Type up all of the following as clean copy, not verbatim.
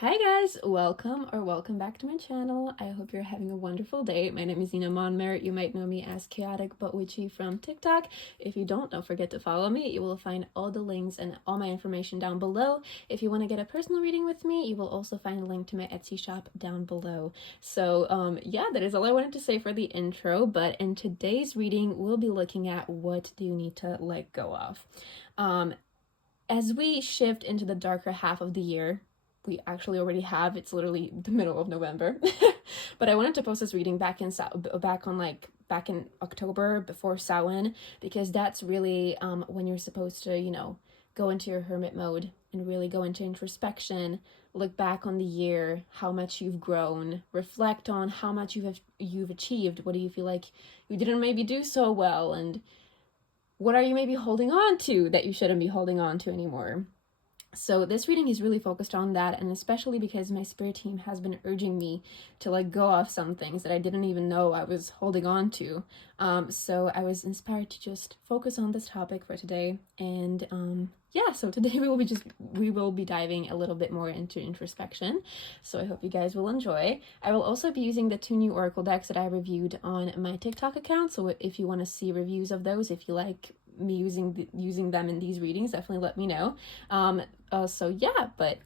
Hi guys, welcome back to my channel. I hope you're having a wonderful day. My name is Nina Monmare. You might know me as Chaotic but Witchy from TikTok. If you don't forget to follow me. You will find all the links and all my information down below. If you want to get a personal reading with me, you will also find a link to my Etsy shop down below. So yeah, that is all I wanted to say for the intro, but in today's reading, we'll be looking at what do you need to let go of. As we shift into the darker half of the year, we actually already have, it's literally the middle of November, but I wanted to post this reading back in October before Samhain, because that's really when you're supposed to, go into your hermit mode and really go into introspection, look back on the year, how much you've grown, reflect on how much you've achieved, what do you feel like you didn't maybe do so well, and what are you maybe holding on to that you shouldn't be holding on to anymore. So this reading is really focused on that, and especially because my spirit team has been urging me to let go of some things that I didn't even know I was holding on to. So I was inspired to just focus on this topic for today. And yeah, so today we will be diving a little bit more into introspection. So I hope you guys will enjoy. I will also be using the 2 new oracle decks that I reviewed on my TikTok account. So if you want to see reviews of those, if you like me using them in these readings, definitely let me know. So yeah, but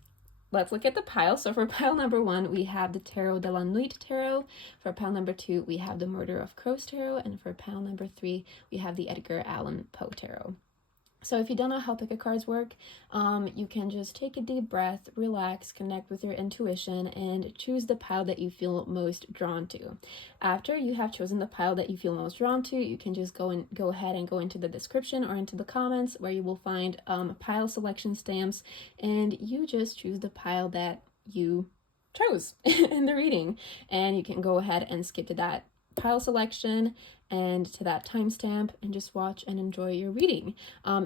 let's look at the pile. So for pile number 1, we have the Tarot de la Nuit Tarot. For pile number 2, we have the Murder of Crows Tarot. And for pile number 3, we have the Edgar Allan Poe Tarot. So if you don't know how pick a cards work, you can just take a deep breath, relax, connect with your intuition, and choose the pile that you feel most drawn to. After you have chosen the pile that you feel most drawn to, you can just go ahead and go into the description or into the comments, where you will find pile selection stamps, and you just choose the pile that you chose in the reading, and you can go ahead and skip to that pile selection and to that timestamp and just watch and enjoy your reading.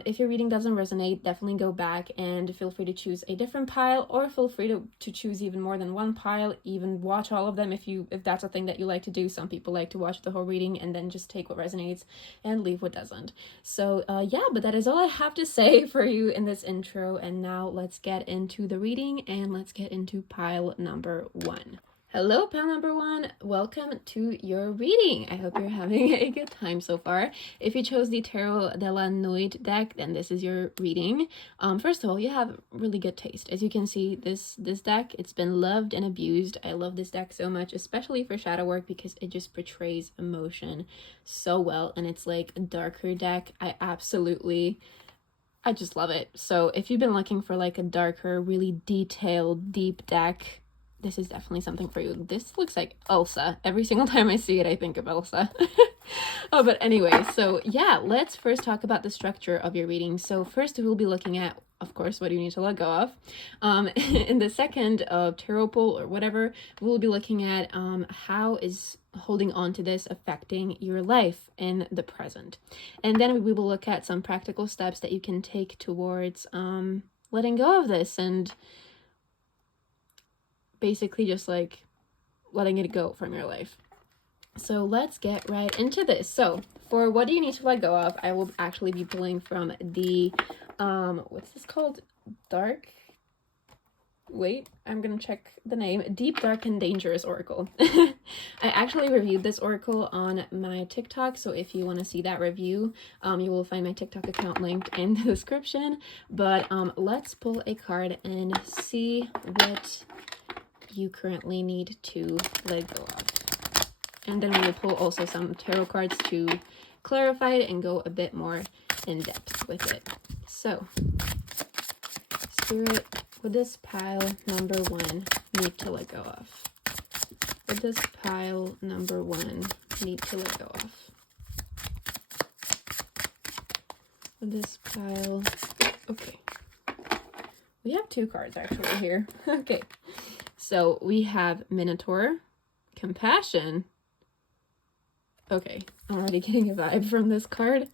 If your reading doesn't resonate, definitely go back and feel free to choose a different pile, or feel free to choose even more than one pile, even watch all of them if that's a thing that you like to do. Some people like to watch the whole reading and then just take what resonates and leave what doesn't. So yeah, but that is all I have to say for you in this intro, and now let's get into the reading and let's get into pile number 1. Hello, pile number 1. Welcome to your reading. I hope you're having a good time so far. If you chose the Tarot de la Nuit deck, then this is your reading. First of all, you have really good taste. As you can see, this deck, it's been loved and abused. I love this deck so much, especially for shadow work, because it just portrays emotion so well, and it's like a darker deck. I just love it. So if you've been looking for like a darker, really detailed, deep deck, this is definitely something for you. This looks like Elsa. Every single time I see it, I think of Elsa. Oh, but anyway, so yeah, let's first talk about the structure of your reading. So first we'll be looking at, of course, what do you need to let go of. In the second tarot pull or whatever, we'll be looking at how is holding on to this affecting your life in the present. And then we will look at some practical steps that you can take towards letting go of this, and basically just like letting it go from your life. So let's get right into this. So for what do you need to let go of, I will actually be pulling from the what's this called? I'm gonna check the name. Deep, Dark, and Dangerous Oracle. I actually reviewed this oracle on my TikTok, so if you want to see that review, you will find my TikTok account linked in the description. But let's pull a card and see what you currently need to let go of. And then we will pull also some tarot cards to clarify it and go a bit more in depth with it. So, Spirit, what does pile number 1 need to let go of? What does pile number 1 need to let go of? What does pile... Okay. We have 2 cards actually here. Okay. So we have Minotaur, Compassion. Okay, I'm already getting a vibe from this card.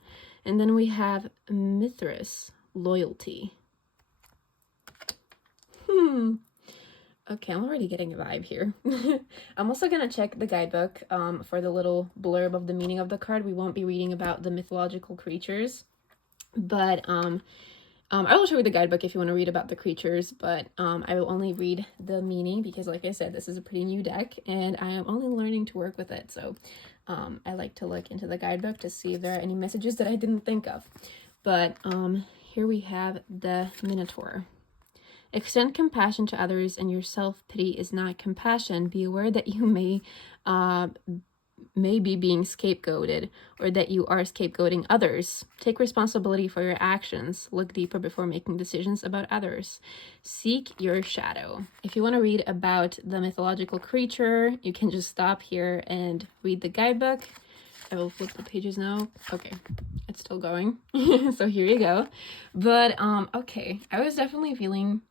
And then we have Mithras, Loyalty. Okay, I'm already getting a vibe here. I'm also going to check the guidebook for the little blurb of the meaning of the card. We won't be reading about the mythological creatures, but I will show you the guidebook if you want to read about the creatures, but I will only read the meaning because, like I said, this is a pretty new deck and I am only learning to work with it. So I like to look into the guidebook to see if there are any messages that I didn't think of. But here we have the Minotaur. Extend compassion to others, and your self-pity is not compassion. Be aware that you may be being scapegoated, or that you are scapegoating others. Take responsibility for your actions. Look deeper before making decisions about others. Seek your shadow. If you want to read about the mythological creature, you can just stop here and read the guidebook. I will flip the pages now. Okay, it's still going. So here you go. But okay, I was definitely feeling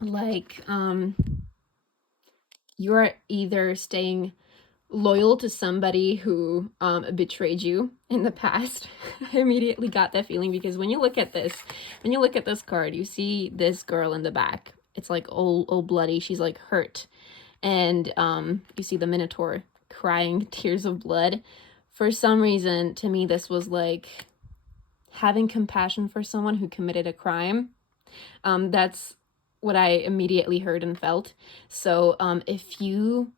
like you're either staying loyal to somebody who betrayed you in the past. I immediately got that feeling because when you look at this card, you see this girl in the back. It's like all bloody. She's like hurt. And you see the Minotaur crying tears of blood. For some reason, to me, this was like having compassion for someone who committed a crime. That's what I immediately heard and felt. So if you've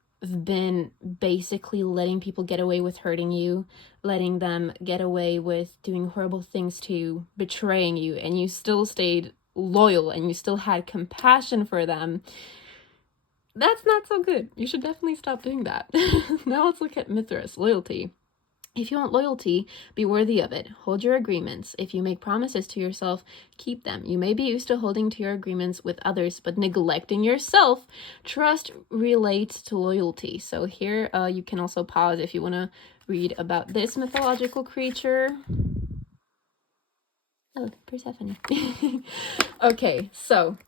been basically letting people get away with hurting you, letting them get away with doing horrible things to you, betraying you, and you still stayed loyal and you still had compassion for them, that's not so good. You should definitely stop doing that. Now let's look at Mithras, loyalty. If you want loyalty, be worthy of it. Hold your agreements. If you make promises to yourself, keep them. You may be used to holding to your agreements with others, but neglecting yourself. Trust relates to loyalty. So here you can also pause if you want to read about this mythological creature. Oh, Persephone. Okay, so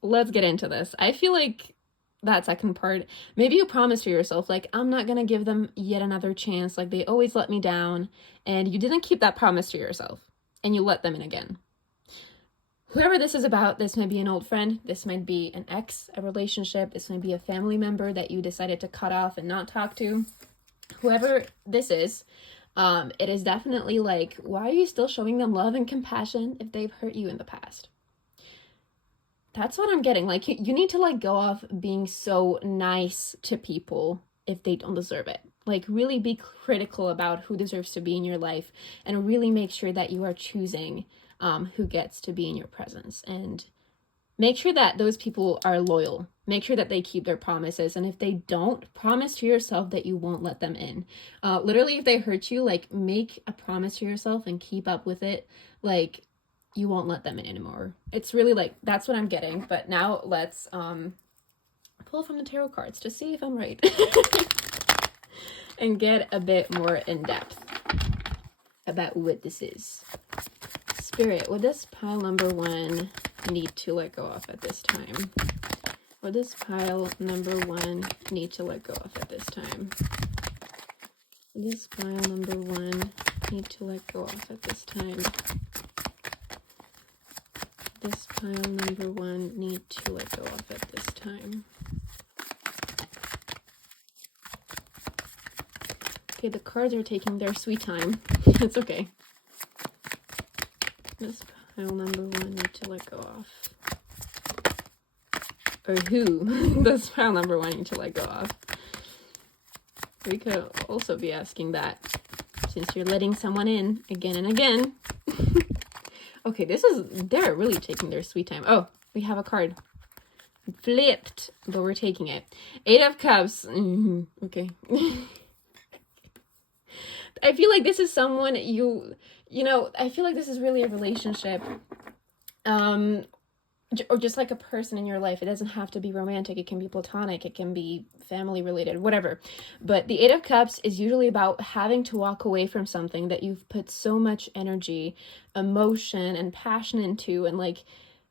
let's get into this. I feel like that second part, maybe you promised to yourself, like, I'm not gonna give them yet another chance, like they always let me down, and you didn't keep that promise to yourself and you let them in again. Whoever this is about, this might be an old friend, this might be an ex, a relationship, this might be a family member that you decided to cut off and not talk to. Whoever this is, it is definitely like, why are you still showing them love and compassion if they've hurt you in the past? That's what I'm getting. Like, you need to like go off being so nice to people if they don't deserve it. Like, really be critical about who deserves to be in your life and really make sure that you are choosing who gets to be in your presence, and make sure that those people are loyal. Make sure that they keep their promises, and if they don't, promise to yourself that you won't let them in. Literally, if they hurt you, like, make a promise to yourself and keep up with it. Like, you won't let them in anymore. It's really like, that's what I'm getting. But now let's pull from the tarot cards to see if I'm right. And get a bit more in depth about what this is. Spirit, would this pile number 1 need to let go of at this time? Would this pile number 1 need to let go of at this time? Would this pile number 1 need to let go of at this time? This pile number 1 need to let go of at this time. Okay, the cards are taking their sweet time. It's okay. This pile number 1 need to let go of. Or who does pile number 1 need to let go of? We could also be asking that, since you're letting someone in again and again. Okay, they're really taking their sweet time. Oh, we have a card. Flipped, but we're taking it. 8 of Cups. Okay. I feel like this is someone I feel like this is really a relationship. Or just like a person in your life. It doesn't have to be romantic. It can be platonic. It can be family related, whatever. But the 8 of Cups is usually about having to walk away from something that you've put so much energy, emotion, and passion into, and like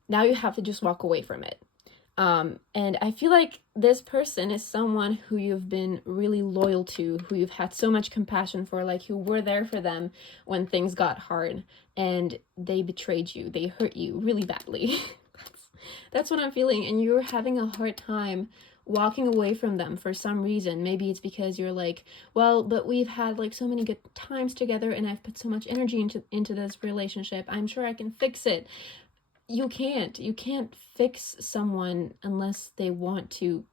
now you have to just walk away from it. And I feel like this person is someone who you've been really loyal to, who you've had so much compassion for, like you were there for them when things got hard, and they betrayed you. They hurt you really badly. That's what I'm feeling, and you're having a hard time walking away from them for some reason. Maybe it's because you're like, well, but we've had like so many good times together and I've put so much energy into this relationship. I'm sure I can fix it. you can't fix someone unless they want to.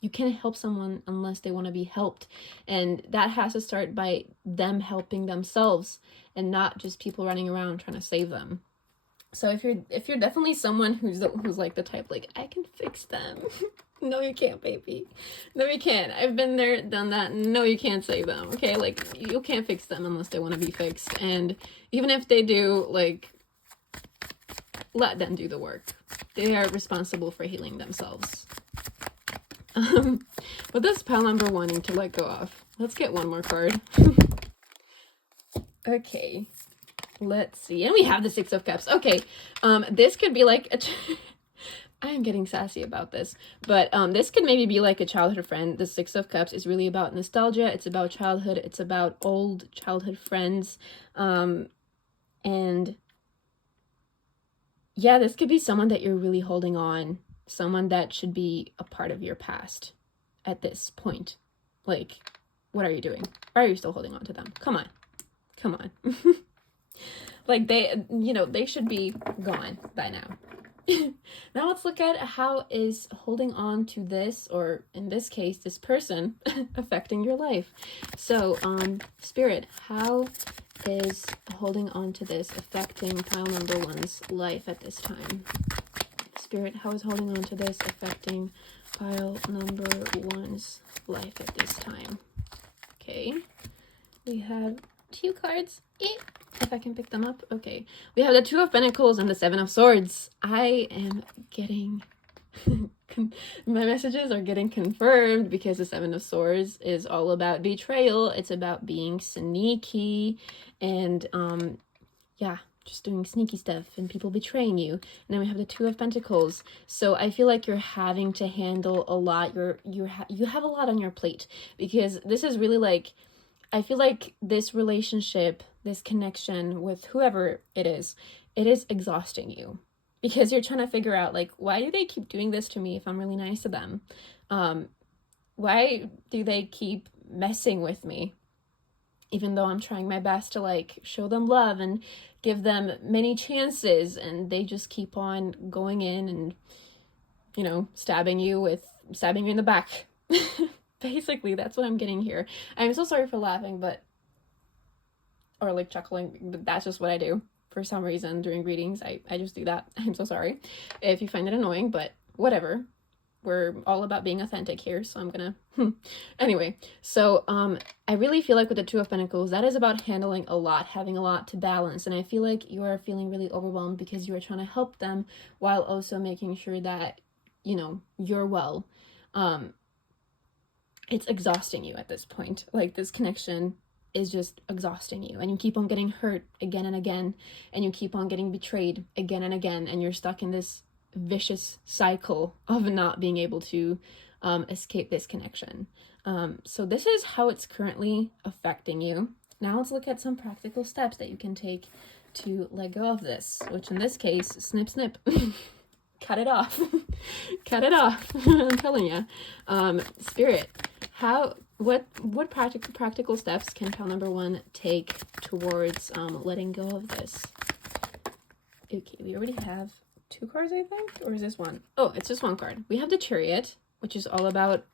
You can't help someone unless they want to be helped, and that has to start by them helping themselves and not just people running around trying to save them. So if you're definitely someone who's like the type like, I can fix them. No, you can't, baby. No, you can't. I've been there, done that. No, you can't save them. Okay, like, you can't fix them unless they want to be fixed. And even if they do, like, let them do the work. They are responsible for healing themselves. But this pile number wanting to let go of. Let's get one more card. Okay. Let's see. And we have the Six of Cups. Okay. This could be like a... I am getting sassy about this, but this could maybe be like a childhood friend. The Six of Cups is really about nostalgia. It's about childhood. It's about old childhood friends. And yeah, this could be someone that you're really holding on. Someone that should be a part of your past at this point. Like, what are you doing? Why are you still holding on to them? Come on. Come on. Like, they should be gone by now. Now let's look at how is holding on to this, or in this case, this person, affecting your life. So, Spirit, how is holding on to this affecting pile number one's life at this time? Spirit, how is holding on to this affecting pile number one's life at this time? Okay, we have 2 cards. If I can pick them up. Okay, we have the Two of Pentacles and the Seven of Swords. I am getting my messages are getting confirmed, because the Seven of Swords is all about betrayal. It's about being sneaky and yeah, just doing sneaky stuff and people betraying you. And then we have the Two of Pentacles. So I feel like you're having to handle a lot. You have a lot on your plate, because this is really like, I feel like this relationship, this connection with whoever it is exhausting you, because you're trying to figure out, like, why do they keep doing this to me if I'm really nice to them? Why do they keep messing with me, even though I'm trying my best to, like, show them love and give them many chances, and they just keep on going in and, you know, stabbing you in the back. Basically, that's what I'm getting here. I'm so sorry for laughing, or like chuckling, but that's just what I do for some reason during readings. I just do that. I'm so sorry if you find it annoying, but whatever. We're all about being authentic here, so I'm gonna... Anyway, so I really feel like with the Two of Pentacles, that is about handling a lot, having a lot to balance, and I feel like you are feeling really overwhelmed because you are trying to help them while also making sure that, you know, you're well. It's exhausting you at this point. Like, this connection is just exhausting you, and you keep on getting hurt again and again, and you keep on getting betrayed again and again, and you're stuck in this vicious cycle of not being able to escape this connection. So this is how it's currently affecting you. Now let's look at some practical steps that you can take to let go of this, which in this case, snip snip. Cut it off. Cut it off. I'm telling you. Spirit, what practical steps can pile number one take towards letting go of this? Okay, we already have 2 cards, I think, or is this one? Oh, it's just 1 card. We have the Chariot, which is all about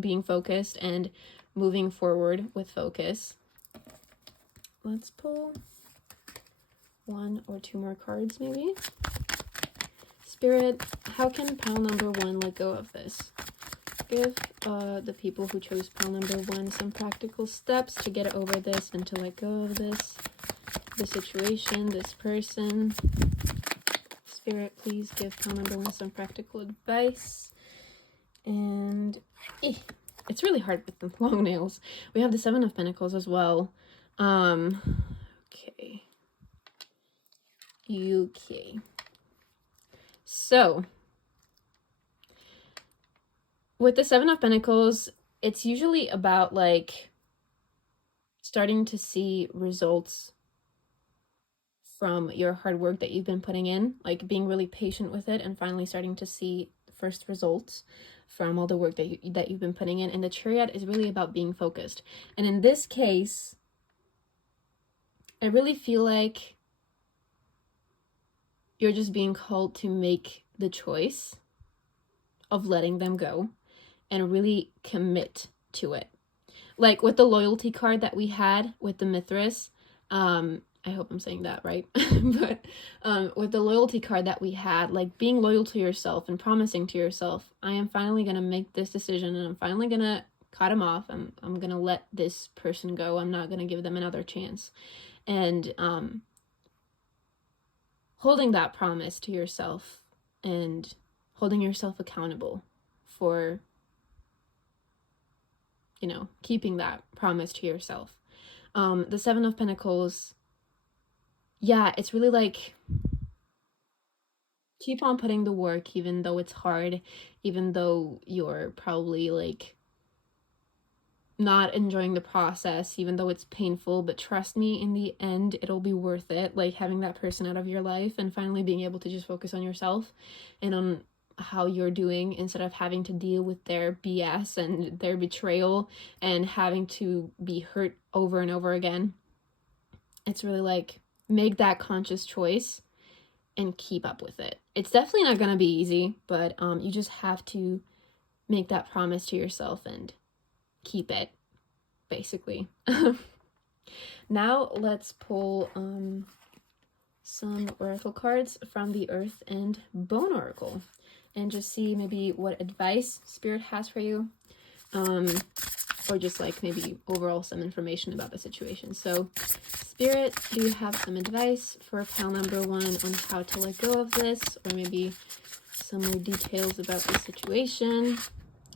being focused and moving forward with focus. Let's pull 1 or 2 more cards, maybe. Spirit, how can pile number one let go of this? Give the people who chose pile number one some practical steps to get over this and to let go of this, the situation, this person. Spirit, please give pile number one some practical advice. And it's really hard with the long nails. We have the Seven of Pentacles as well. Okay. So, with the Seven of Pentacles, it's usually about, like, starting to see results from your hard work that you've been putting in, like being really patient with it and finally starting to see first results from all the work that you've been putting in. And the Chariot is really about being focused. And in this case, I really feel like you're just being called to make the choice of letting them go and really commit to it. Like with the loyalty card that we had with the Mithras, I hope I'm saying that right. But with the loyalty card that we had, like being loyal to yourself and promising to yourself, I am finally going to make this decision and I'm finally going to cut him off. I'm going to let this person go. I'm not going to give them another chance. And holding that promise to yourself and holding yourself accountable for, you know, keeping that promise to yourself. The Seven of Pentacles, yeah, it's really like keep on putting the work even though it's hard, even though you're probably like not enjoying the process, even though it's painful, but trust me, in the end, it'll be worth it. Like having that person out of your life and finally being able to just focus on yourself and on how you're doing instead of having to deal with their BS and their betrayal and having to be hurt over and over again. It's really like make that conscious choice and keep up with it. It's definitely not going to be easy, but you just have to make that promise to yourself and keep it, basically. Now let's pull some oracle cards from the Earth and Bone Oracle and just see maybe what advice Spirit has for you, or just like maybe overall some information about the situation. So Spirit, do you have some advice for pile number 1 on how to let go of this, or maybe some more details about the situation?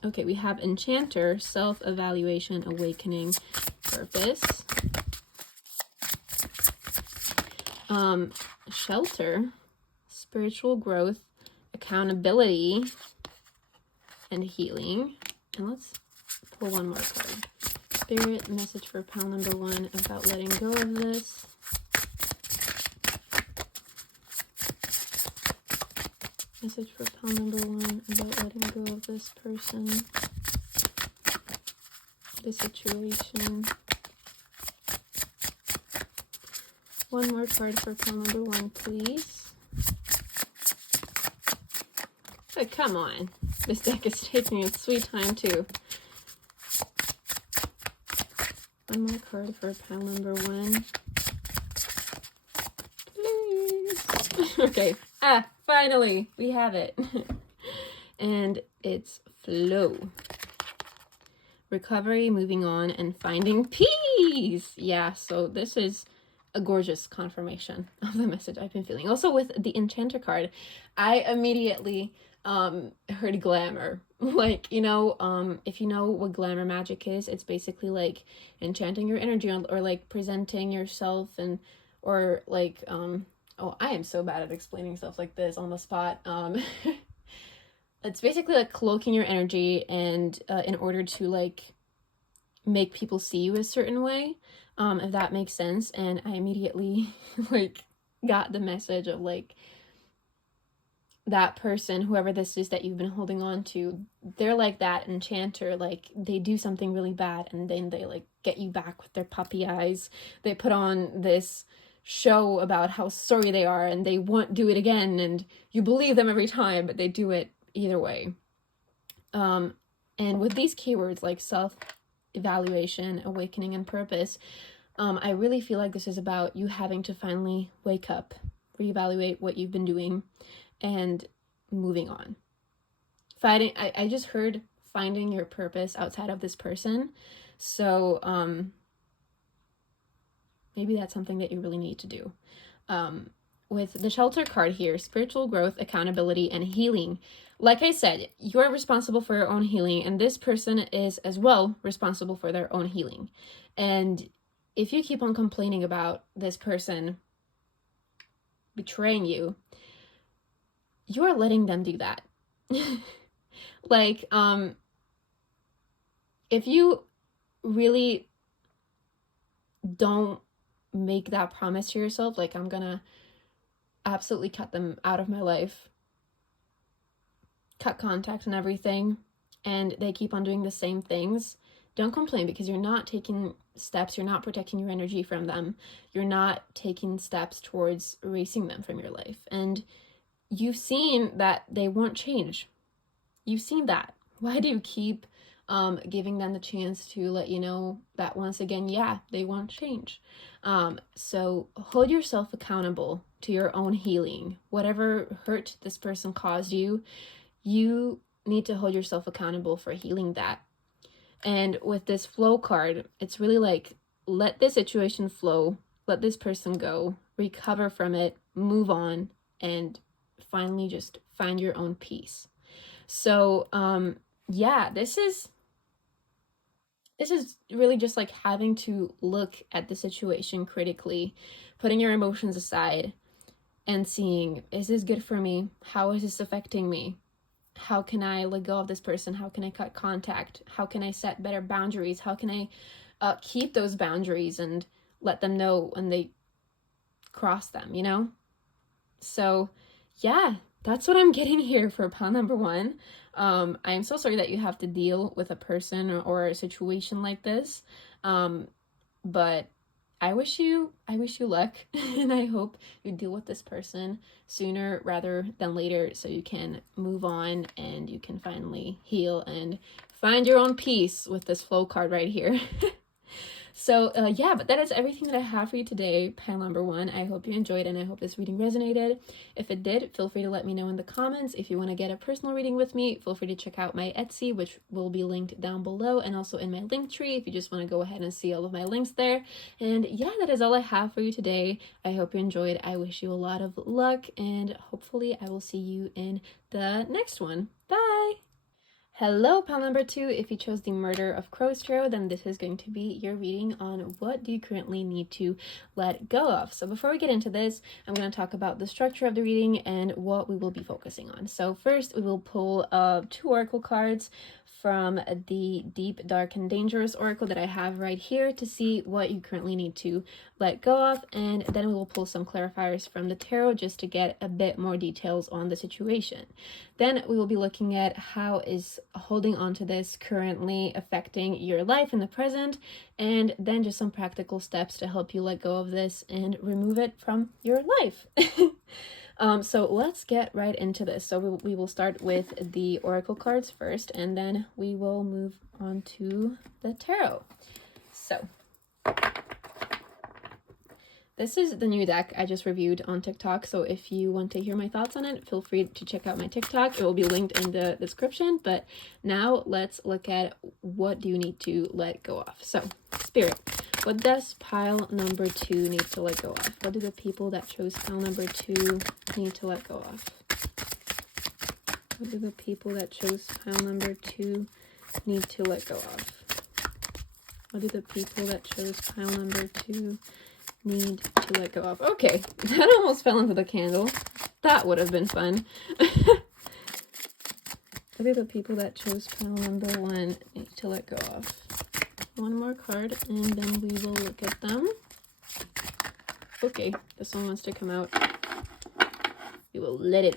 Okay, we have Enchanter, self-evaluation, awakening, purpose. Shelter, spiritual growth, accountability, and healing. And let's pull one more card. Spirit, message for pile number 1 about letting go of this. Message for pile number 1 about letting go of this person, the situation. One more card for pile number 1, please. Oh, come on. This deck is taking its sweet time, too. One more card for pile number 1. Please. Okay. Finally, we have it. And it's flow. Recovery, moving on, and finding peace. Yeah, so this is a gorgeous confirmation of the message I've been feeling. Also with the Enchanter card, I immediately heard glamour. Like, you know, if you know what glamour magic is, it's basically like enchanting your energy or like presenting yourself and or like oh, I am so bad at explaining stuff like this on the spot. It's basically like cloaking your energy and in order to like make people see you a certain way, if that makes sense. And I immediately like got the message of like that person, whoever this is that you've been holding on to, they're like that enchanter. Like they do something really bad and then they like get you back with their puppy eyes. They put on this show about how sorry they are and they won't do it again, and you believe them every time, but they do it either way. And with these keywords like self-evaluation, awakening, and purpose, I really feel like this is about you having to finally wake up, reevaluate what you've been doing, and moving on. I just heard finding your purpose outside of this person. So maybe that's something that you really need to do. With the Shelter card here, spiritual growth, accountability, and healing. Like I said, you're responsible for your own healing, and this person is as well responsible for their own healing. And if you keep on complaining about this person betraying you, you're letting them do that. Like, if you really don't make that promise to yourself, like, I'm gonna absolutely cut them out of my life, cut contact and everything, and they keep on doing the same things, don't complain, because you're not taking steps, you're not protecting your energy from them, you're not taking steps towards erasing them from your life. And you've seen that they won't change. You've seen that. Why do you keep giving them the chance to let you know that once again, yeah, they won't change? So hold yourself accountable to your own healing. Whatever hurt this person caused you, you need to hold yourself accountable for healing that. And with this flow card, it's really like, let this situation flow, let this person go, recover from it, move on, and finally just find your own peace. So, yeah, this is really just like having to look at the situation critically, putting your emotions aside and seeing, is this good for me? How is this affecting me? How can I let go of this person? How can I cut contact? How can I set better boundaries? How can I keep those boundaries and let them know when they cross them, you know? So yeah, that's what I'm getting here for pile number 1. I'm so sorry that you have to deal with a person or a situation like this. But I wish you luck, and I hope you deal with this person sooner rather than later, so you can move on and you can finally heal and find your own peace with this flow card right here. So yeah, but that is everything that I have for you today, pile number 1. I hope you enjoyed, and I hope this reading resonated. If it did, feel free to let me know in the comments. If you want to get a personal reading with me, feel free to check out my Etsy, which will be linked down below, and also in my link tree if you just want to go ahead and see all of my links there. And yeah, that is all I have for you today. I hope you enjoyed. I wish you a lot of luck, and hopefully I will see you in the next one. Bye! Hello, pile number 2. If you chose the Murder of Crows Tarot, then this is going to be your reading on what do you currently need to let go of. So before we get into this, I'm going to talk about the structure of the reading and what we will be focusing on. So first, we will pull 2 oracle cards from the Deep, Dark, and Dangerous oracle that I have right here to see what you currently need to let go of, and then we will pull some clarifiers from the tarot just to get a bit more details on the situation. Then we will be looking at how is holding on to this currently affecting your life in the present, and then just some practical steps to help you let go of this and remove it from your life. So let's get right into this. So we will start with the oracle cards first, and then we will move on to the tarot. So this is the new deck I just reviewed on TikTok, so if you want to hear my thoughts on it, feel free to check out my TikTok. It will be linked in the description. But now let's look at what do you need to let go of. So, Spirit, what does pile number 2 need to let go of? What do the people that chose pile number 2 need to let go of? What do the people that chose pile number 2 need to let go of? What do the people that chose pile number 2 need to let go of? Okay, that almost fell into the candle. That would have been fun. What do the people that chose pile number 1 need to let go of? One more card, and then we will look at them. Okay, this one wants to come out. We will let it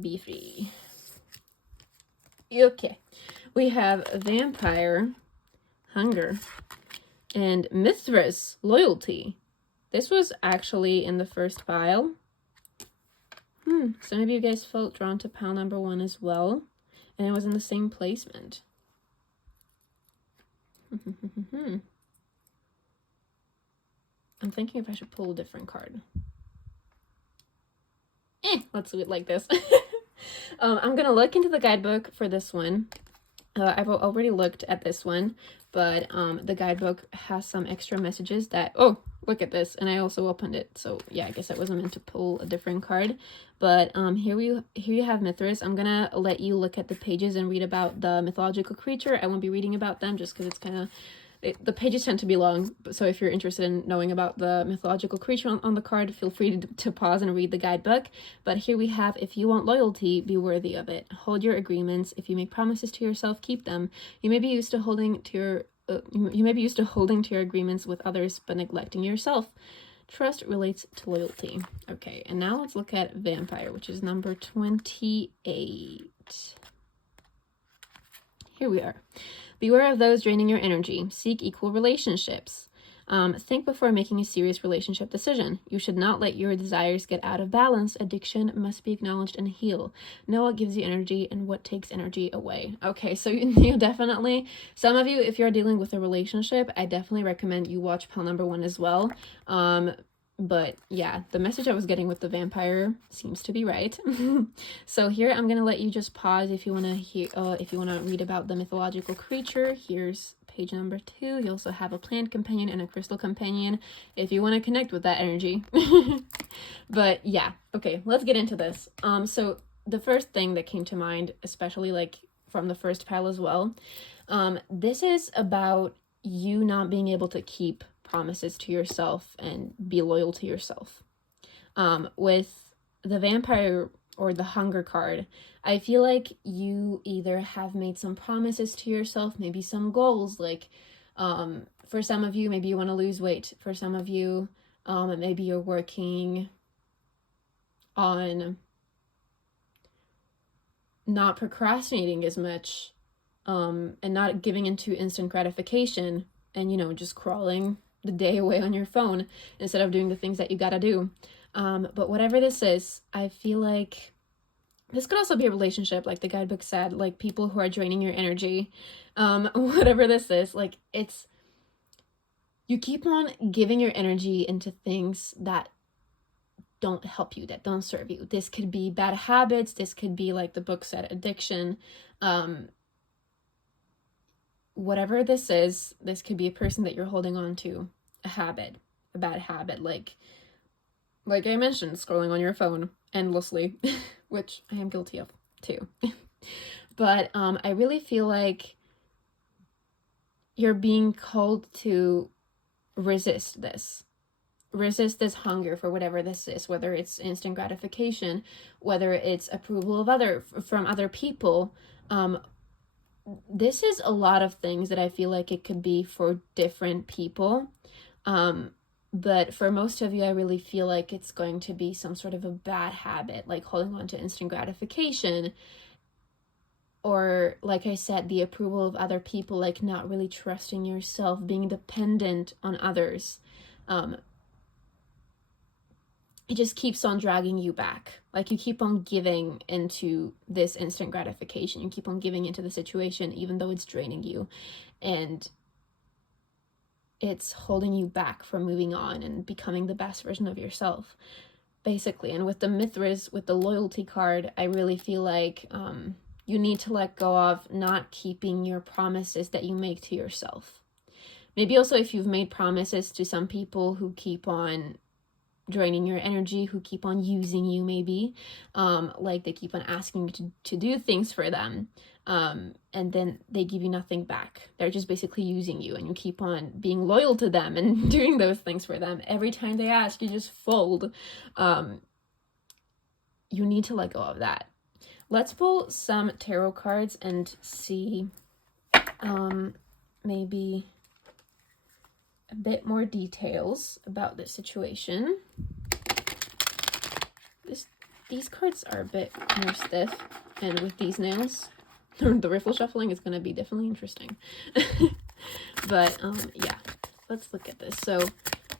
be free. Okay, we have Vampire, Hunger, and Mithras, Loyalty. This was actually in the first pile. Some of you guys felt drawn to pile number 1 as well, and it was in the same placement. I'm thinking if I should pull a different card. Let's do it like this. I'm gonna look into the guidebook for this one. I've already looked at this one, but the guidebook has some extra messages that, oh, look at this, and I also opened it, so yeah, I guess I wasn't meant to pull a different card. But here you have Mithras. I'm gonna let you look at the pages and read about the mythological creature. I won't be reading about them just because it's kind of, the pages tend to be long, so if you're interested in knowing about the mythological creature on the card, feel free to pause and read the guidebook. But here we have, if you want loyalty, be worthy of it. Hold your agreements. If you make promises to yourself, keep them. You may be used to holding to your agreements with others, but neglecting yourself. Trust relates to loyalty. Okay, and now let's look at Vampire, which is number 28. Here we are. Beware of those draining your energy. Seek equal relationships. Think before making a serious relationship decision. You should not let your desires get out of balance. Addiction must be acknowledged and healed. Know what gives you energy and what takes energy away. Okay, so you definitely, some of you, if you're dealing with a relationship, I definitely recommend you watch pile number 1 as well. But yeah, the message I was getting with the vampire seems to be right. So here I'm gonna let you just pause if you wanna hear, if you wanna read about the mythological creature. Here's page number 2. You also have a plant companion and a crystal companion if you want to connect with that energy. But yeah, okay, let's get into this. So the first thing that came to mind, especially like from the first pile as well, this is about you not being able to keep promises to yourself and be loyal to yourself. With the vampire or the hunger card, I feel like you either have made some promises to yourself, maybe some goals, like for some of you, maybe you want to lose weight. For some of you, maybe you're working on not procrastinating as much, and not giving into instant gratification and, just crawling the day away on your phone instead of doing the things that you gotta do. But whatever this is, I feel like this could also be a relationship, like the guidebook said, like people who are draining your energy. Whatever this is, like you keep on giving your energy into things that don't help you, that don't serve you. This could be bad habits. This could be, like the book said, addiction. Whatever this is, this could be a person that you're holding on to, a habit, a bad habit, like I mentioned, scrolling on your phone endlessly, which I am guilty of too. But I really feel like you're being called to resist this hunger for whatever this is, whether it's instant gratification, whether it's approval of from other people. This is a lot of things that I feel like it could be for different people. But for most of you, I really feel like it's going to be some sort of a bad habit, like holding on to instant gratification, or like I said, the approval of other people, like not really trusting yourself, being dependent on others. It just keeps on dragging you back. Like you keep on giving into this instant gratification. You keep on giving into the situation, even though it's draining you. And it's holding you back from moving on and becoming the best version of yourself, basically. And with the Mithras, with the loyalty card, I really feel like you need to let go of not keeping your promises that you make to yourself. Maybe also if you've made promises to some people who keep on draining your energy, who keep on using you, maybe like they keep on asking you to do things for them, and then they give you nothing back. They're just basically using you, and you keep on being loyal to them and doing those things for them. Every time they ask, you just fold. You need to let go of that. Let's pull some tarot cards and see maybe a bit more details about this situation. These cards are a bit more stiff, and with these nails, the riffle shuffling is going to be definitely interesting. But yeah, let's look at this. So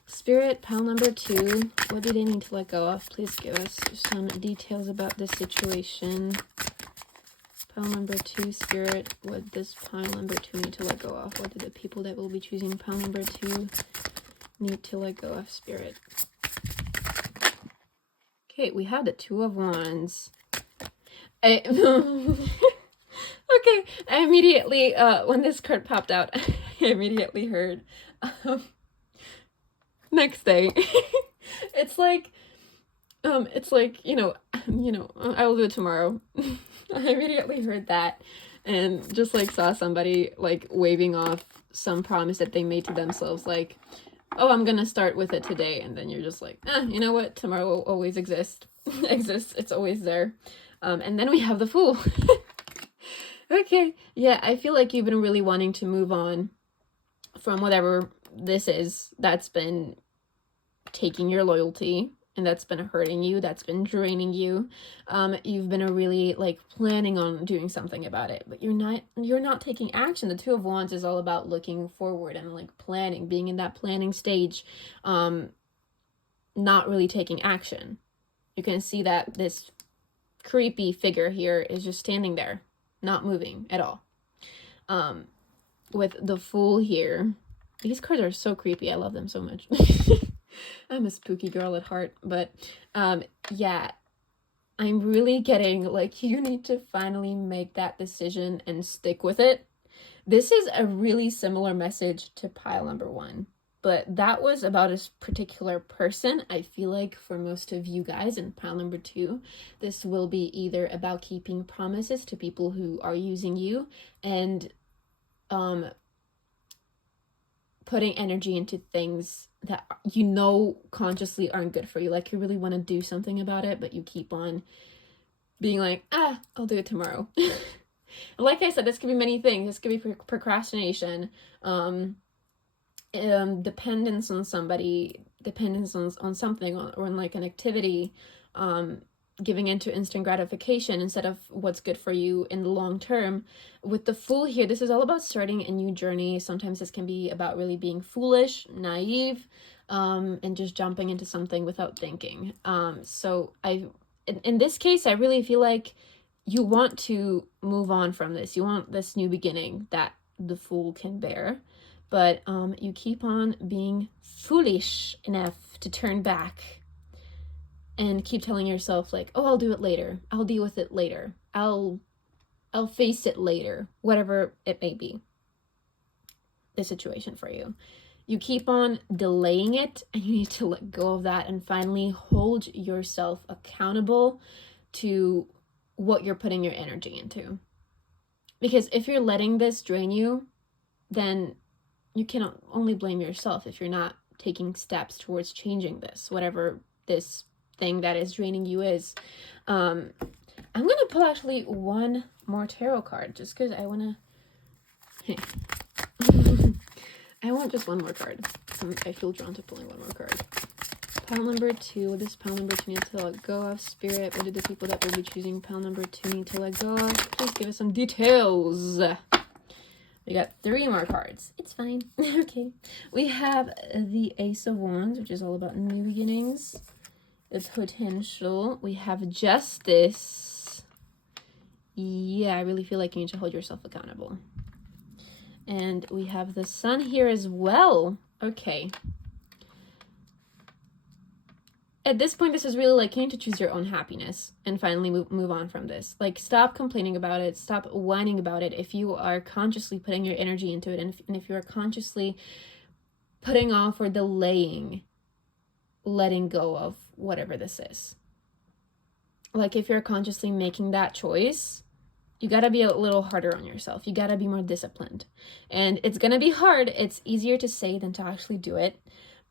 Spirit, pile number 2, what do they need to let go of? Please give us some details about this situation. Pile number 2, Spirit, what does pile number 2 need to let go of? What do the people that will be choosing pile number 2 need to let go of, Spirit? Okay, we have the 2 of Wands. Okay, I immediately, when this card popped out, I immediately heard, next day. It's like, I will do it tomorrow. I immediately heard that and just like saw somebody like waving off some promise that they made to themselves, like, oh, I'm gonna start with it today, and then you're just like, you know what, tomorrow will always exists, it's always there. And then we have the Fool. Okay, yeah, I feel like you've been really wanting to move on from whatever this is that's been taking your loyalty, and that's been hurting you, that's been draining you. You've been really like planning on doing something about it, but you're not taking action. The Two of Wands is all about looking forward and like planning, being in that planning stage, not really taking action. You can see that this creepy figure here is just standing there, not moving at all. With the Fool here, these cards are so creepy. I love them so much. I'm a spooky girl at heart, but yeah, I'm really getting like, you need to finally make that decision and stick with it. This is a really similar message to pile number 1, but that was about a particular person. I feel like for most of you guys in pile number 2, this will be either about keeping promises to people who are using you and putting energy into things that you know consciously aren't good for you. Like you really want to do something about it, but you keep on being like, I'll do it tomorrow. Like I said, this could be many things. This could be procrastination, dependence on somebody, dependence on something, or on like an activity, giving into instant gratification instead of what's good for you in the long term. With the Fool here, this is all about starting a new journey. Sometimes this can be about really being foolish, naive, and just jumping into something without thinking. So in this case, I really feel like you want to move on from this. You want this new beginning that the Fool can bear, but you keep on being foolish enough to turn back and keep telling yourself like, oh, I'll do it later. I'll deal with it later. I'll face it later, whatever it may be, the situation for you. You keep on delaying it, and you need to let go of that and finally hold yourself accountable to what you're putting your energy into. Because if you're letting this drain you, then you can only blame yourself if you're not taking steps towards changing this, whatever this thing that is draining you is. I'm gonna pull actually one more tarot card just because I want to I want just one more card. I feel drawn to pulling one more card. Pile number 2. What does pile number 2 need to let go of? Spirit, what do the people that will be choosing pile number 2 need to let go of? Please give us some details. We got 3 more cards. It's fine. Okay. We have the Ace of Wands, which is all about new beginnings. The Potential. We have Justice. Yeah, I really feel like you need to hold yourself accountable. And we have the Sun here as well. Okay. At this point, this is really like you need to choose your own happiness and finally move on from this. Like, stop complaining about it. Stop whining about it. If you are consciously putting your energy into it, and if you are consciously putting off or delaying letting go of whatever this is. Like, if you're consciously making that choice, you gotta be a little harder on yourself. You gotta be more disciplined. And it's gonna be hard. It's easier to say than to actually do it.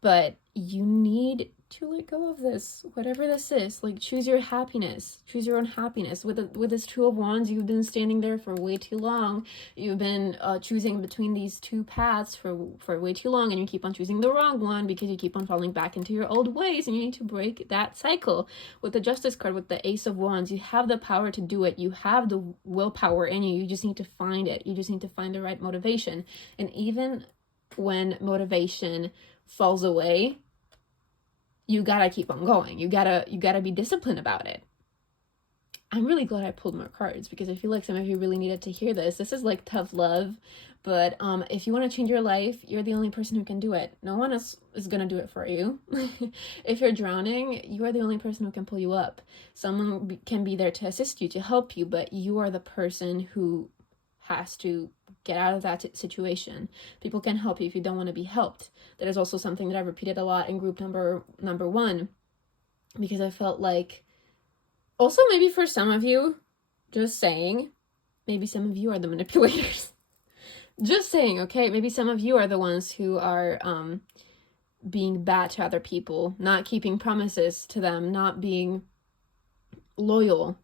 But you need to let go of this, whatever this is. Like, choose your happiness. Choose your own happiness. With this Two of Wands, you've been standing there for way too long. You've been choosing between these two paths for way too long, and you keep on choosing the wrong one because you keep on falling back into your old ways, and you need to break that cycle. With the Justice card, with the Ace of Wands, you have the power to do it. You have the willpower in you. You just need to find it. You just need to find the right motivation. And even when motivation falls away, you gotta keep on going. You gotta be disciplined about it. I'm really glad I pulled more cards because I feel like some of you really needed to hear this. This is like tough love, but if you want to change your life, you're the only person who can do it. No one else is gonna do it for you. If you're drowning, you are the only person who can pull you up. Someone can be there to assist you, to help you, but you are the person who has to get out of that situation. People can help you if you don't want to be helped. That is also something that I've repeated a lot in group number 1, because I felt like, also maybe for some of you, just saying, maybe some of you are the manipulators. Just saying, okay? Maybe some of you are the ones who are being bad to other people, not keeping promises to them, not being loyal,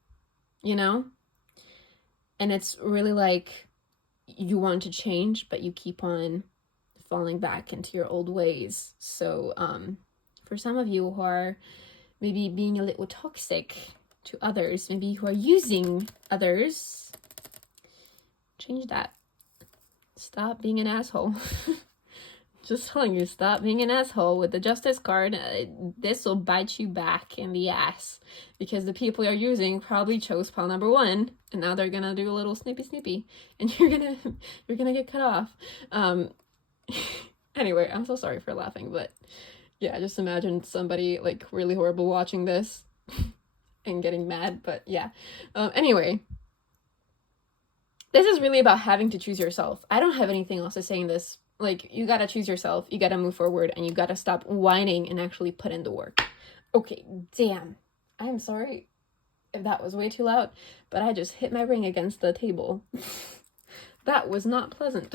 you know? And it's really like, you want to change, but you keep on falling back into your old ways. So for some of you who are maybe being a little toxic to others, maybe who are using others. Change that. Stop being an asshole. Just telling you, stop being an asshole with the Justice card. This will bite you back in the ass, because the people you're using probably chose pile number 1, and now they're gonna do a little snippy, and you're gonna get cut off. Anyway, I'm so sorry for laughing, but yeah, just imagine somebody like really horrible watching this and getting mad. But yeah, anyway, this is really about having to choose yourself. I don't have anything else to say in this. Like, you gotta choose yourself, you gotta move forward, and you gotta stop whining and actually put in the work. Okay, damn. I'm sorry if that was way too loud, but I just hit my ring against the table. That was not pleasant.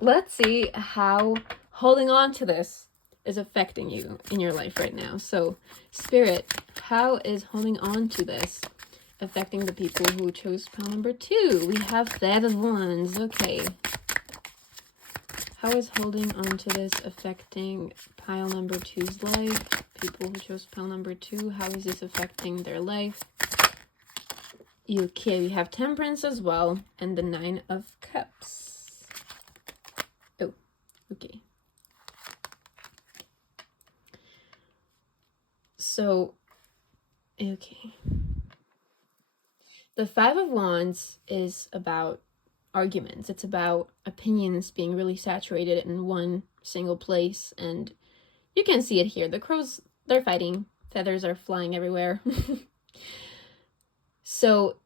Let's see how holding on to this is affecting you in your life right now. So, Spirit, how is holding on to this affecting the people who chose pile number 2? We have 5 of Wands. Okay. How is holding on to this affecting pile number 2's life? People who chose pile number 2, how is this affecting their life? Okay, we have Temperance as well, and the 9 of Cups. Oh, okay. So, okay. The 5 of Wands is about arguments. It's about opinions being really saturated in one single place, and you can see it here. The crows, they're fighting. Feathers are flying everywhere. So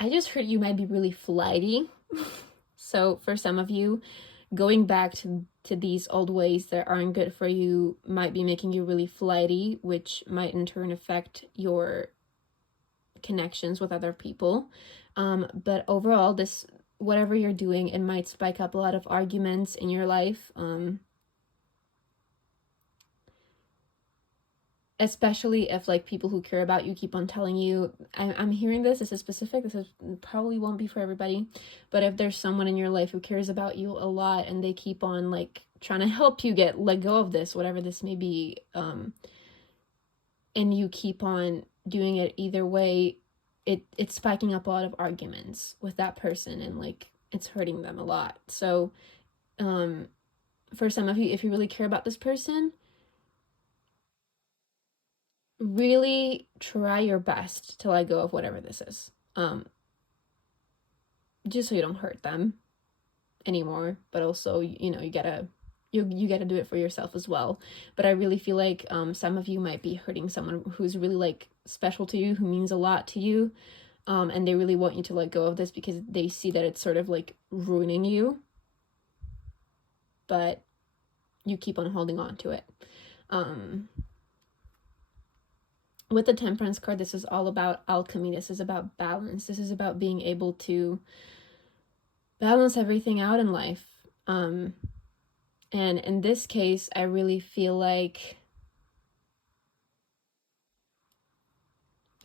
I just heard you might be really flighty. So for some of you, going back to these old ways that aren't good for you might be making you really flighty, which might in turn affect your connections with other people. But overall, this, whatever you're doing, it might spike up a lot of arguments in your life. Especially if like people who care about you keep on telling you, I'm hearing this is specific, this is probably won't be for everybody, but if there's someone in your life who cares about you a lot and they keep on like trying to help you let go of this, whatever this may be, and you keep on doing it either way, it's spiking up a lot of arguments with that person, and like it's hurting them a lot. So for some of you, if you really care about this person, really try your best to let go of whatever this is, just so you don't hurt them anymore, but also, you know, you gotta do it for yourself as well. But I really feel like some of you might be hurting someone who's really like special to you, who means a lot to you, and they really want you to let go of this because they see that it's sort of like ruining you, but you keep on holding on to it. With the Temperance card, this is all about alchemy. This is about balance. This is about being able to balance everything out in life. And in this case, I really feel like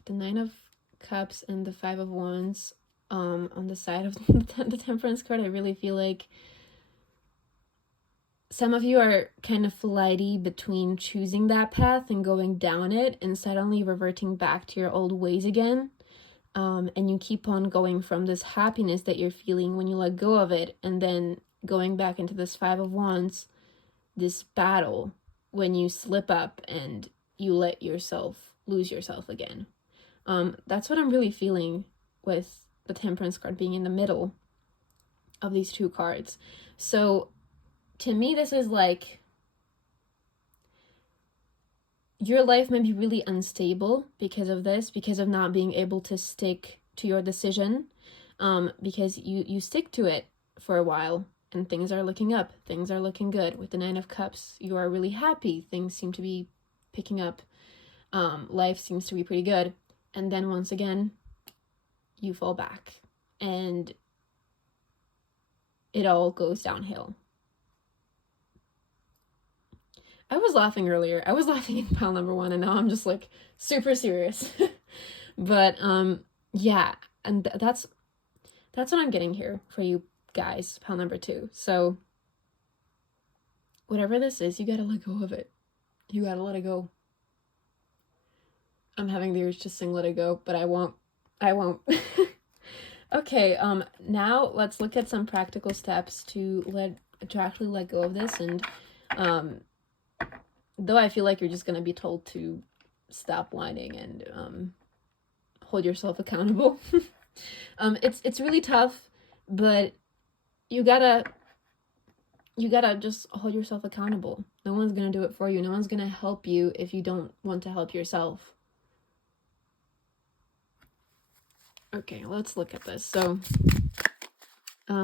the 9 of Cups and the 5 of Wands on the side of the Temperance card, I really feel like some of you are kind of flighty between choosing that path and going down it and suddenly reverting back to your old ways again. And you keep on going from this happiness that you're feeling when you let go of it, and then going back into this 5 of Wands, this battle when you slip up and you let yourself lose yourself again. That's what I'm really feeling with the Temperance card being in the middle of these two cards. So to me, this is like your life may be really unstable because of this, because of not being able to stick to your decision, because you stick to it for a while and things are looking up, things are looking good. With the 9 of Cups, you are really happy, things seem to be picking up, life seems to be pretty good, and then once again you fall back and it all goes downhill. I was laughing earlier. I was laughing in pile number 1, and now I'm just like super serious. But yeah, and that's what I'm getting here for you guys, pile number 2. So whatever this is, you gotta let go of it. You gotta let it go. I'm having the urge to sing Let It Go, but I won't. Okay, now let's look at some practical steps to actually let go of this. And though I feel like you're just gonna be told to stop whining and hold yourself accountable. It's really tough, but you gotta just hold yourself accountable. No one's gonna do it for you. No one's gonna help you if you don't want to help yourself. Okay, let's look at this. So,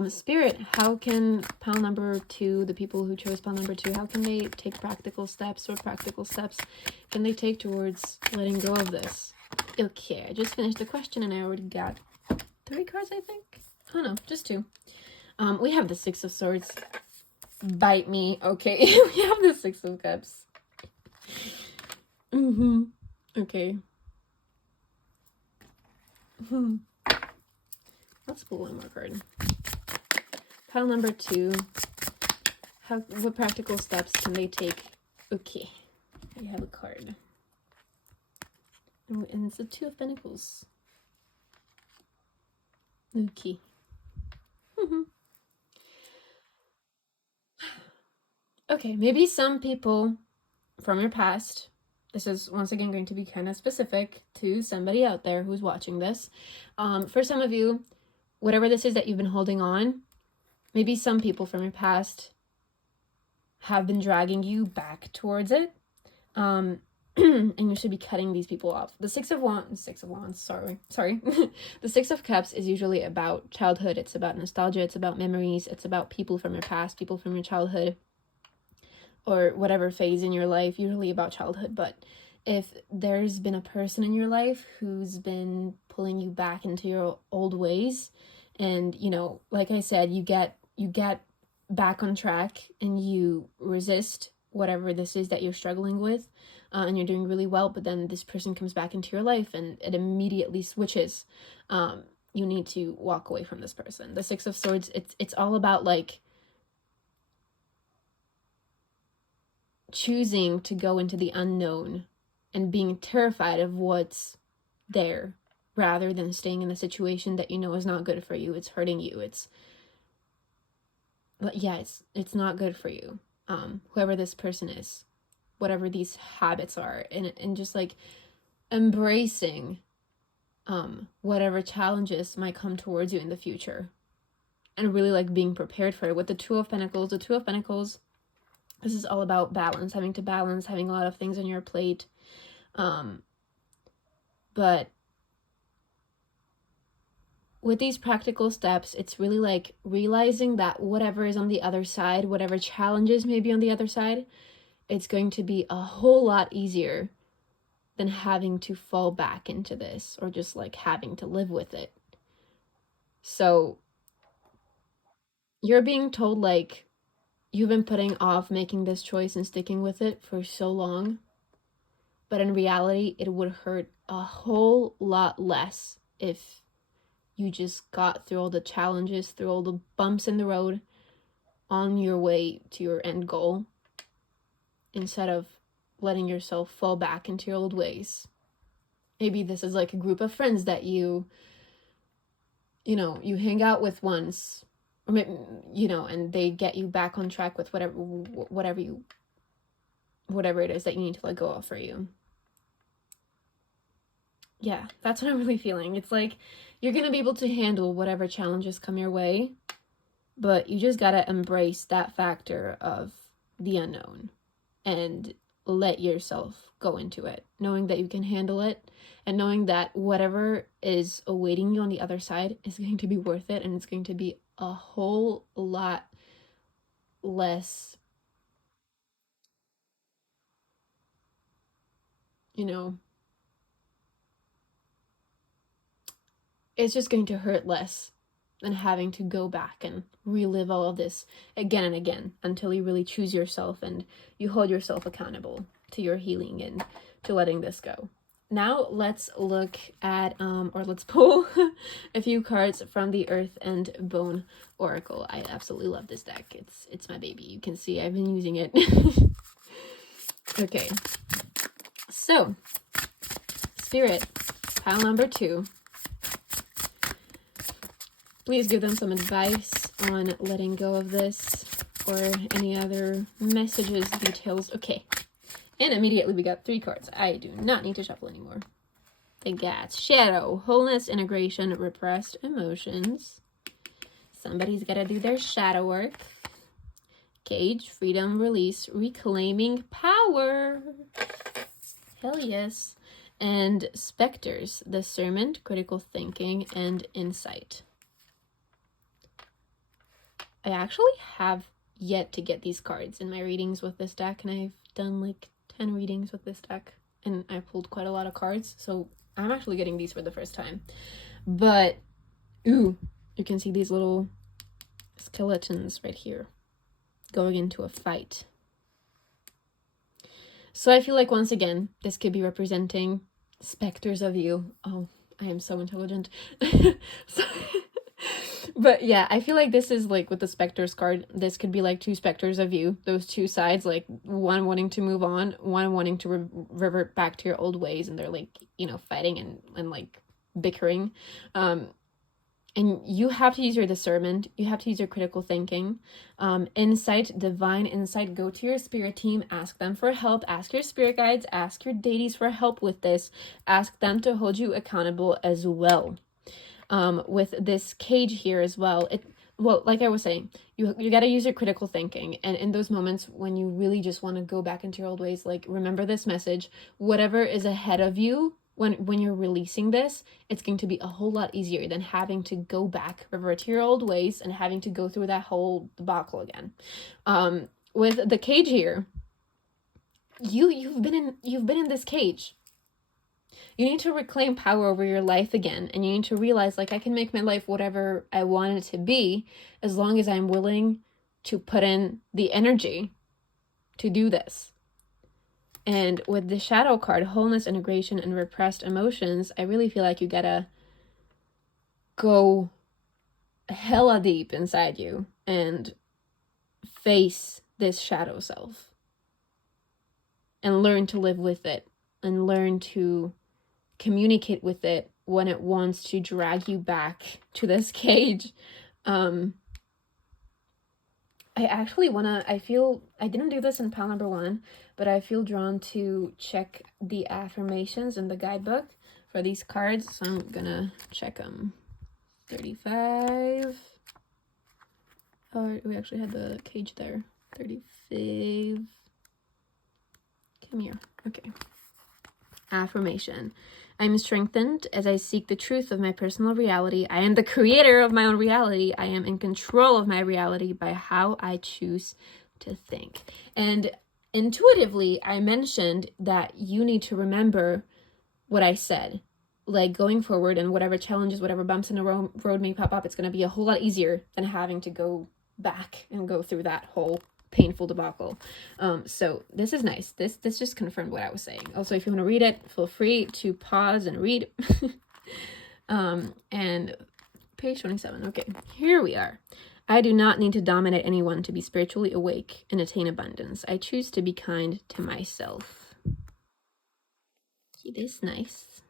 Spirit, how can pile number 2, the people who chose pile number 2, how can they take practical steps? What practical steps can they take towards letting go of this? Okay, I just finished the question and I already got 3 cards, I think. Oh no, just 2. We have the 6 of Swords. Bite me. Okay, we have the 6 of Cups. Okay. Let's pull one more card. Pile number 2. What practical steps can they take? Okay, I have a card. And it's the 2 of Pentacles. Okay. Okay, maybe some people from your past, this is once again going to be kind of specific to somebody out there who's watching this. For some of you, whatever this is that you've been holding on, maybe some people from your past have been dragging you back towards it. And you should be cutting these people off. The 6 of Wands, sorry. The 6 of Cups is usually about childhood. It's about nostalgia. It's about memories. It's about people from your past, people from your childhood, or whatever phase in your life, usually about childhood. But if there's been a person in your life who's been pulling you back into your old ways, and, you know, like I said, you get back on track and you resist whatever this is that you're struggling with, and you're doing really well, but then this person comes back into your life and it immediately switches. You need to walk away from this person. The 6 of Swords, it's all about, like, choosing to go into the unknown and being terrified of what's there, rather than staying in a situation that you know is not good for you. It's hurting you. It's not good for you. Whoever this person is, whatever these habits are, and just, like, embracing whatever challenges might come towards you in the future, and really, like, being prepared for it. With the 2 of Pentacles, this is all about balance, having a lot of things on your plate. But with these practical steps, it's really like realizing that whatever is on the other side, whatever challenges may be on the other side, it's going to be a whole lot easier than having to fall back into this, or just, like, having to live with it. So you're being told, like, you've been putting off making this choice and sticking with it for so long, but in reality, it would hurt a whole lot less if you just got through all the challenges, through all the bumps in the road, on your way to your end goal, instead of letting yourself fall back into your old ways. Maybe this is like a group of friends that you hang out with once, or maybe, and they get you back on track with whatever it is that you need to let go of for you. Yeah, that's what I'm really feeling. It's like you're going to be able to handle whatever challenges come your way, but you just got to embrace that factor of the unknown and let yourself go into it, knowing that you can handle it, and knowing that whatever is awaiting you on the other side is going to be worth it, and it's going to be a whole lot less, it's just going to hurt less than having to go back and relive all of this again and again, until you really choose yourself and you hold yourself accountable to your healing and to letting this go. Now let's look at, or let's pull a few cards from the Earth and Bone Oracle. I absolutely love this deck. It's my baby. You can see I've been using it. Okay. So, Spirit, pile number 2. Please give them some advice on letting go of this or any other messages, details. Okay. And immediately we got 3 cards. I do not need to shuffle anymore. The Gats. Shadow. Wholeness, integration, repressed emotions. Somebody's got to do their shadow work. Cage. Freedom, release, reclaiming power. Hell yes. And Specters. Discernment, critical thinking, and insight. I actually have yet to get these cards in my readings with this deck, and I've done like 10 readings with this deck, and I pulled quite a lot of cards, so I'm actually getting these for the first time. But, ooh, you can see these little skeletons right here going into a fight. So I feel like, once again, this could be representing specters of you. Oh, I am so intelligent. But yeah, I feel like this is like with the Specters card, this could be like 2 specters of you. Those 2 sides, like one wanting to move on, one wanting to revert back to your old ways, and they're like, you know, fighting and like bickering. And you have to use your discernment. You have to use your critical thinking. Insight, divine insight. Go to your spirit team. Ask them for help. Ask your spirit guides. Ask your deities for help with this. Ask them to hold you accountable as well. With this Cage here as well, well, like I was saying, you got to use your critical thinking, and in those moments when you really just want to go back into your old ways, like, remember this message: whatever is ahead of you, when you're releasing this, it's going to be a whole lot easier than having to go back, revert to your old ways, and having to go through that whole debacle again. With the Cage here, you've been in this cage. You need to reclaim power over your life again, and you need to realize, like, I can make my life whatever I want it to be as long as I'm willing to put in the energy to do this. And with the Shadow card, wholeness, integration, and repressed emotions, I really feel like you gotta go hella deep inside you and face this shadow self and learn to live with it and learn to communicate with it when it wants to drag you back to this cage. I didn't do this in pile number 1, but I feel drawn to check the affirmations in the guidebook for these cards, so I'm gonna check them. 35. Oh, we actually had the Cage there. 35. Come here. Okay. Affirmation. I am strengthened as I seek the truth of my personal reality. I am the creator of my own reality. I am in control of my reality by how I choose to think. And intuitively, I mentioned that you need to remember what I said. Like, going forward, and whatever challenges, whatever bumps in the road may pop up, it's going to be a whole lot easier than having to go back and go through that whole painful debacle. So this is nice. This just confirmed what I was saying. Also, if you want to read it, feel free to pause and read. And page 27. Okay, here we are. I do not need to dominate anyone to be spiritually awake and attain abundance. I choose to be kind to myself. It is nice.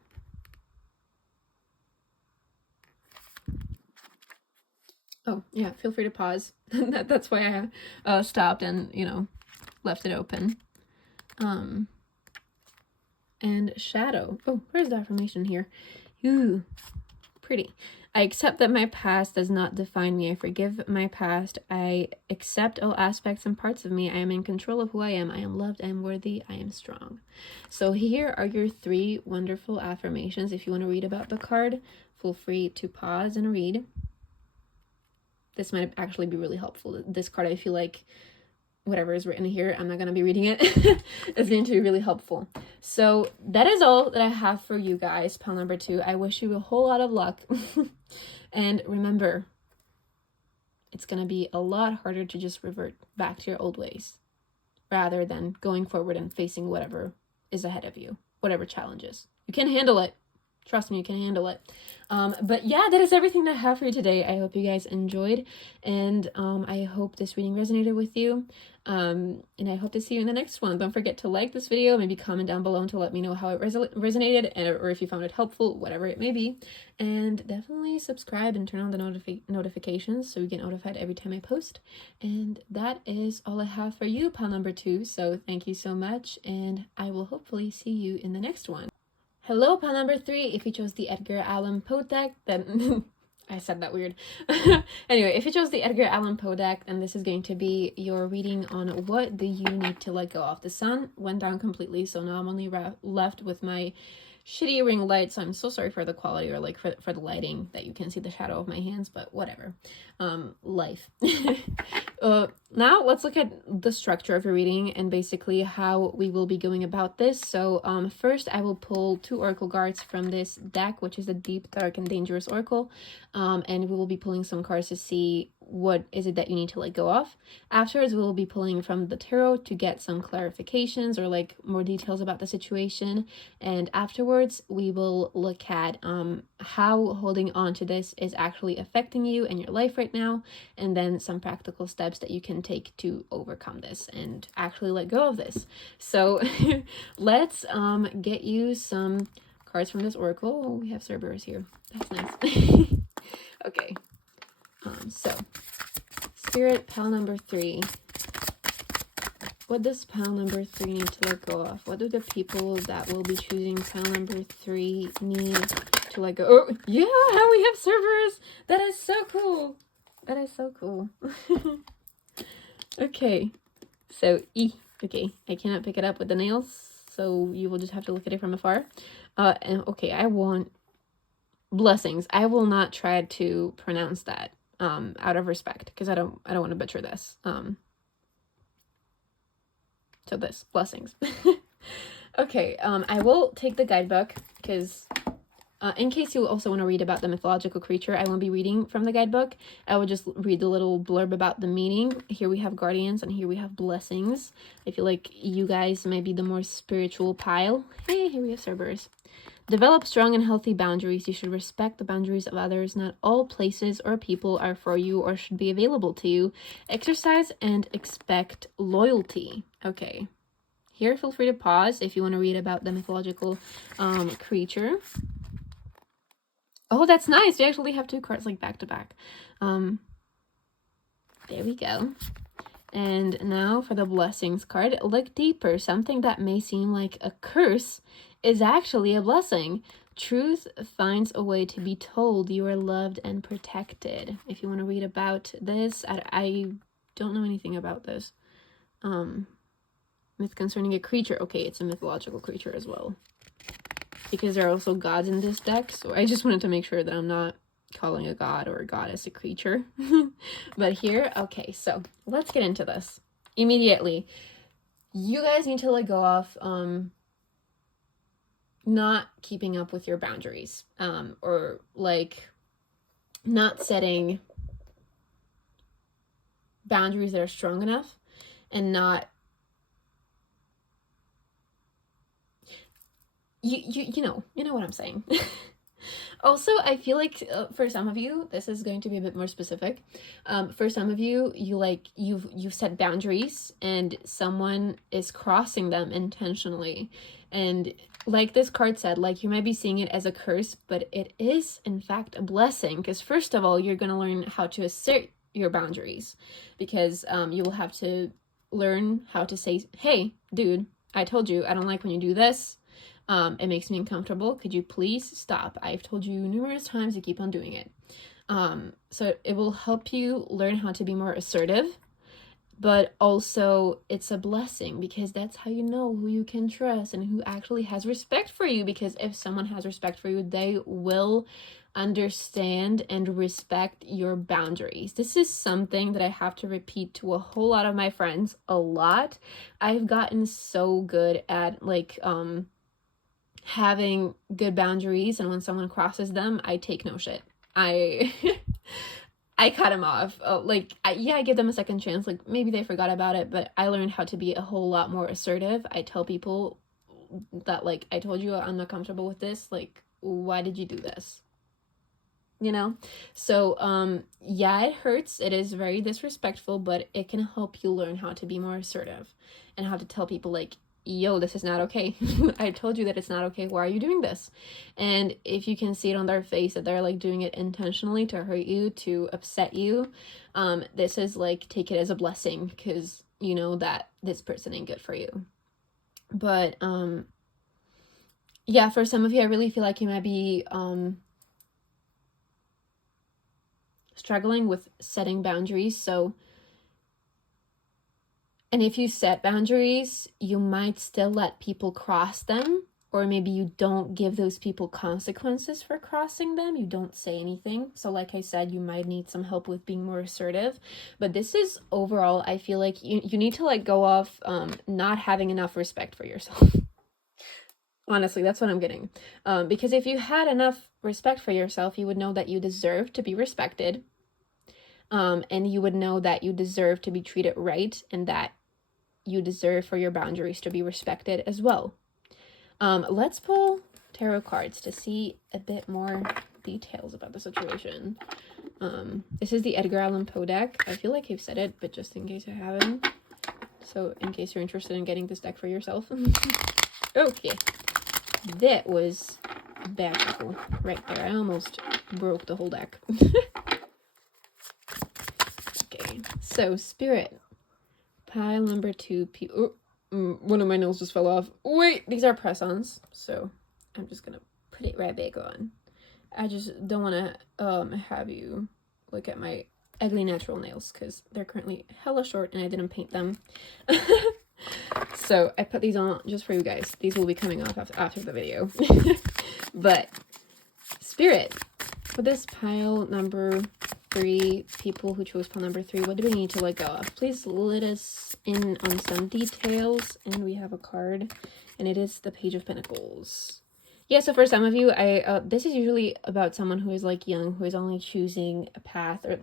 Oh, yeah, feel free to pause. That's why I stopped and, left it open. And Shadow. Oh, where's the affirmation here? Ooh, pretty. I accept that my past does not define me. I forgive my past. I accept all aspects and parts of me. I am in control of who I am. I am loved. I am worthy. I am strong. So here are your 3 wonderful affirmations. If you want to read about the card, feel free to pause and read. This might actually be really helpful. This card, I feel like whatever is written here, I'm not going to be reading it. It's going to be really helpful. So that is all that I have for you guys, pile number 2. I wish you a whole lot of luck. And remember, it's going to be a lot harder to just revert back to your old ways rather than going forward and facing whatever is ahead of you, whatever challenges. You can handle it. Trust me, you can handle it. But yeah, that is everything that I have for you today. I hope you guys enjoyed, and I hope this reading resonated with you. And I hope to see you in the next one. Don't forget to like this video, maybe comment down below to let me know how it resonated, or if you found it helpful, whatever it may be. And definitely subscribe and turn on the notifications so you get notified every time I post. And that is all I have for you, pile number 2. So thank you so much, and I will hopefully see you in the next one. Hello, pile number 3. If you chose the Edgar Allan Poe deck, then I said that weird. Anyway, if you chose the Edgar Allan Poe deck, then this is going to be your reading on what do you need to let go of. The sun went down completely, so now I'm only left with my shitty ring light, so I'm so sorry for the quality, or like for the lighting, that you can see the shadow of my hands, but whatever. Life. Now let's look at the structure of your reading and basically how we will be going about this. So first I will pull 2 oracle cards from this deck, which is a Deep, Dark, and Dangerous Oracle, and we will be pulling some cards to see what is it that you need to let go of. Afterwards, we will be pulling from the tarot to get some clarifications or like more details about the situation, and afterwards we will look at how holding on to this is actually affecting you and your life right now, and then some practical steps that you can take to overcome this and actually let go of this. So let's get you some cards from this oracle. Oh, we have Cerberus here. That's nice. Okay. So Spirit, pile number 3. What does pile number 3 need to let go of? What do the people that will be choosing pile number 3 need to let go? Oh, yeah, we have Cerberus. That is so cool. That is so cool. Okay, so okay, I cannot pick it up with the nails, so you will just have to look at it from afar. And okay, I want blessings. I will not try to pronounce that out of respect, because I don't want to butcher this. So this, blessings. Okay, I will take the guidebook, because in case you also want to read about the mythological creature, I won't be reading from the guidebook. I will just read the little blurb about the meaning. Here we have guardians, and here we have blessings. I feel like you guys might be the more spiritual pile. Hey, here we have Cerberus. Develop strong and healthy boundaries. You should respect the boundaries of others. Not all places or people are for you or should be available to you. Exercise and expect loyalty. Okay. Here, feel free to pause if you want to read about the mythological creature. Oh, that's nice. We actually have 2 cards like back to back. There we go. And now for the blessings card. Look deeper. Something that may seem like a curse is actually a blessing. Truth finds a way to be told. You are loved and protected. If you want to read about this, I don't know anything about this. Myth concerning a creature. Okay, it's a mythological creature as well, because there are also gods in this deck, so I just wanted to make sure that I'm not calling a god or a goddess a creature. But here, okay, so let's get into this immediately. You guys need to let go of not keeping up with your boundaries, or like not setting boundaries that are strong enough, and not you know what I'm saying. Also, I feel like for some of you, this is going to be a bit more specific. For some of you, you've set boundaries and someone is crossing them intentionally. And like this card said, like you might be seeing it as a curse, but it is in fact a blessing. Because first of all, you're going to learn how to assert your boundaries, because you will have to learn how to say, hey, dude, I told you I don't like when you do this. It makes me uncomfortable. Could you please stop? I've told you numerous times, you keep on doing it. So it will help you learn how to be more assertive, but also it's a blessing, because that's how you know who you can trust and who actually has respect for you. Because if someone has respect for you, they will understand and respect your boundaries. This is something that I have to repeat to a whole lot of my friends a lot. I've gotten so good at like having good boundaries, and when someone crosses them, I take no shit. I cut them off. I give them a second chance. Like maybe they forgot about it, but I learned how to be a whole lot more assertive. I tell people that, like, I told you I'm not comfortable with this. Like, why did you do this? You know? So, yeah, it hurts. It is very disrespectful, but it can help you learn how to be more assertive and how to tell people, like, yo, this is not okay. I told you that it's not okay. Why are you doing this? And if you can see it on their face that they're, like, doing it intentionally to hurt you, to upset you, this is, like, take it as a blessing, because you know that this person ain't good for you. But, yeah, for some of you, I really feel like you might be, struggling with setting boundaries. So, and if you set boundaries, you might still let people cross them, or maybe you don't give those people consequences for crossing them. You don't say anything. So like I said, you might need some help with being more assertive. But this is overall, I feel like you need to let go of not having enough respect for yourself. Honestly, that's what I'm getting. Because if you had enough respect for yourself, you would know that you deserve to be respected. And you would know that you deserve to be treated right, and that you deserve for your boundaries to be respected as well. Let's pull tarot cards to see a bit more details about the situation. This is the Edgar Allan Poe deck. I feel like I've said it, but just in case I haven't. So in case you're interested in getting this deck for yourself. Okay. That was beautiful right there. I almost broke the whole deck. Okay, so Spirit, pile number 2. One of my nails just fell off. Wait, these are press-ons, so I'm just gonna put it right back on. I just don't want to have you look at my ugly natural nails, because they're currently hella short and I didn't paint them. So I put these on just for you guys. These will be coming off after the video. But Spirit, for this pile number 3, people who chose pile number 3, what do we need to let go of? Please let us in on some details. And we have a card, and it is the Page of Pentacles. Yeah, so for some of you, this is usually about someone who is like young, who is only choosing a path, or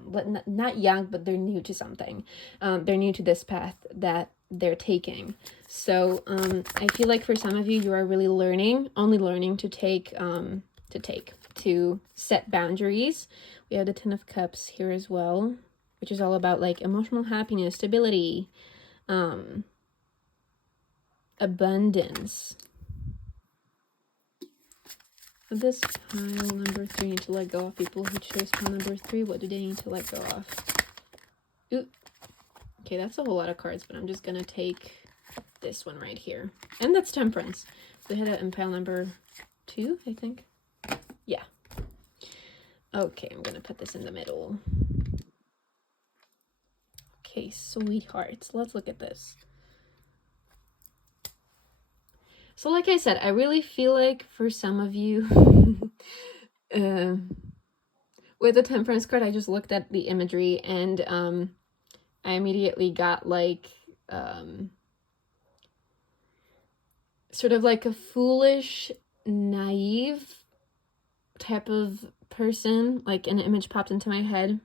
not young, but they're new to something. They're new to this path that they're taking. So I feel like for some of you, you are really only learning to set boundaries. We have the Ten of Cups here as well, which is all about like emotional happiness, stability, abundance. This pile number 3 need to let go of. People who chose pile number 3, what do they need to let go of? Ooh. Okay, that's a whole lot of cards, but I'm just gonna take this one right here. And that's Temperance. We had it in pile number 2, I think. Yeah. Okay, I'm gonna put this in the middle. Okay, sweethearts, let's look at this. So like I said, I really feel like for some of you, with the Temperance card, I just looked at the imagery, and I immediately got like sort of like a foolish, naive type of person. Like an image popped into my head.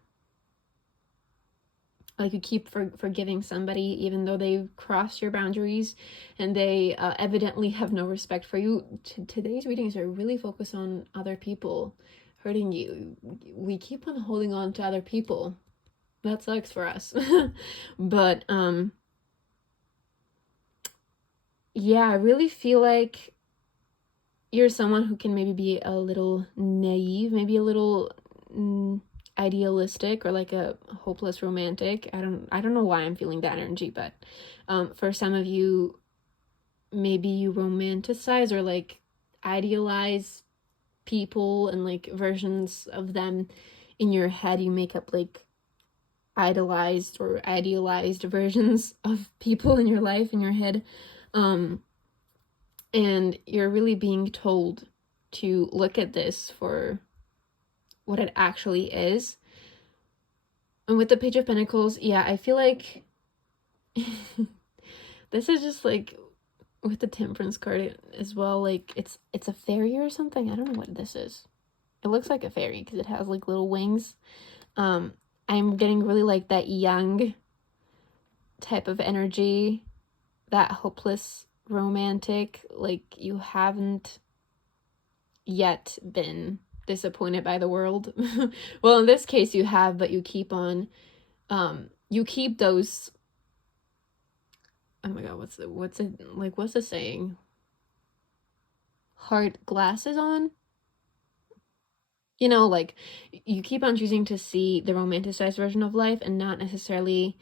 Like you keep forgiving somebody even though they've crossed your boundaries, and they evidently have no respect for you. Today's readings are really focused on other people hurting you. We keep on holding on to other people. That sucks for us. But yeah, I really feel like you're someone who can maybe be a little naive, maybe a little idealistic, or like a hopeless romantic. I don't know why I'm feeling that energy, but for some of you, maybe you romanticize or like idealize people and like versions of them in your head. You make up like idolized or idealized versions of people in your life, in your head, and you're really being told to look at this for what it actually is. And with the Page of Pentacles, yeah, I feel like this is just like with the Temperance card as well, like it's a fairy or something. I don't know what this is. It looks like a fairy because it has like little wings. I'm getting really like that young type of energy, that hopeless romantic, like you haven't yet been disappointed by the world. Well, in this case you have, but you keep on, you keep those, oh my god, what's the saying? Hard glasses on? You know, like, you keep on choosing to see the romanticized version of life and not necessarily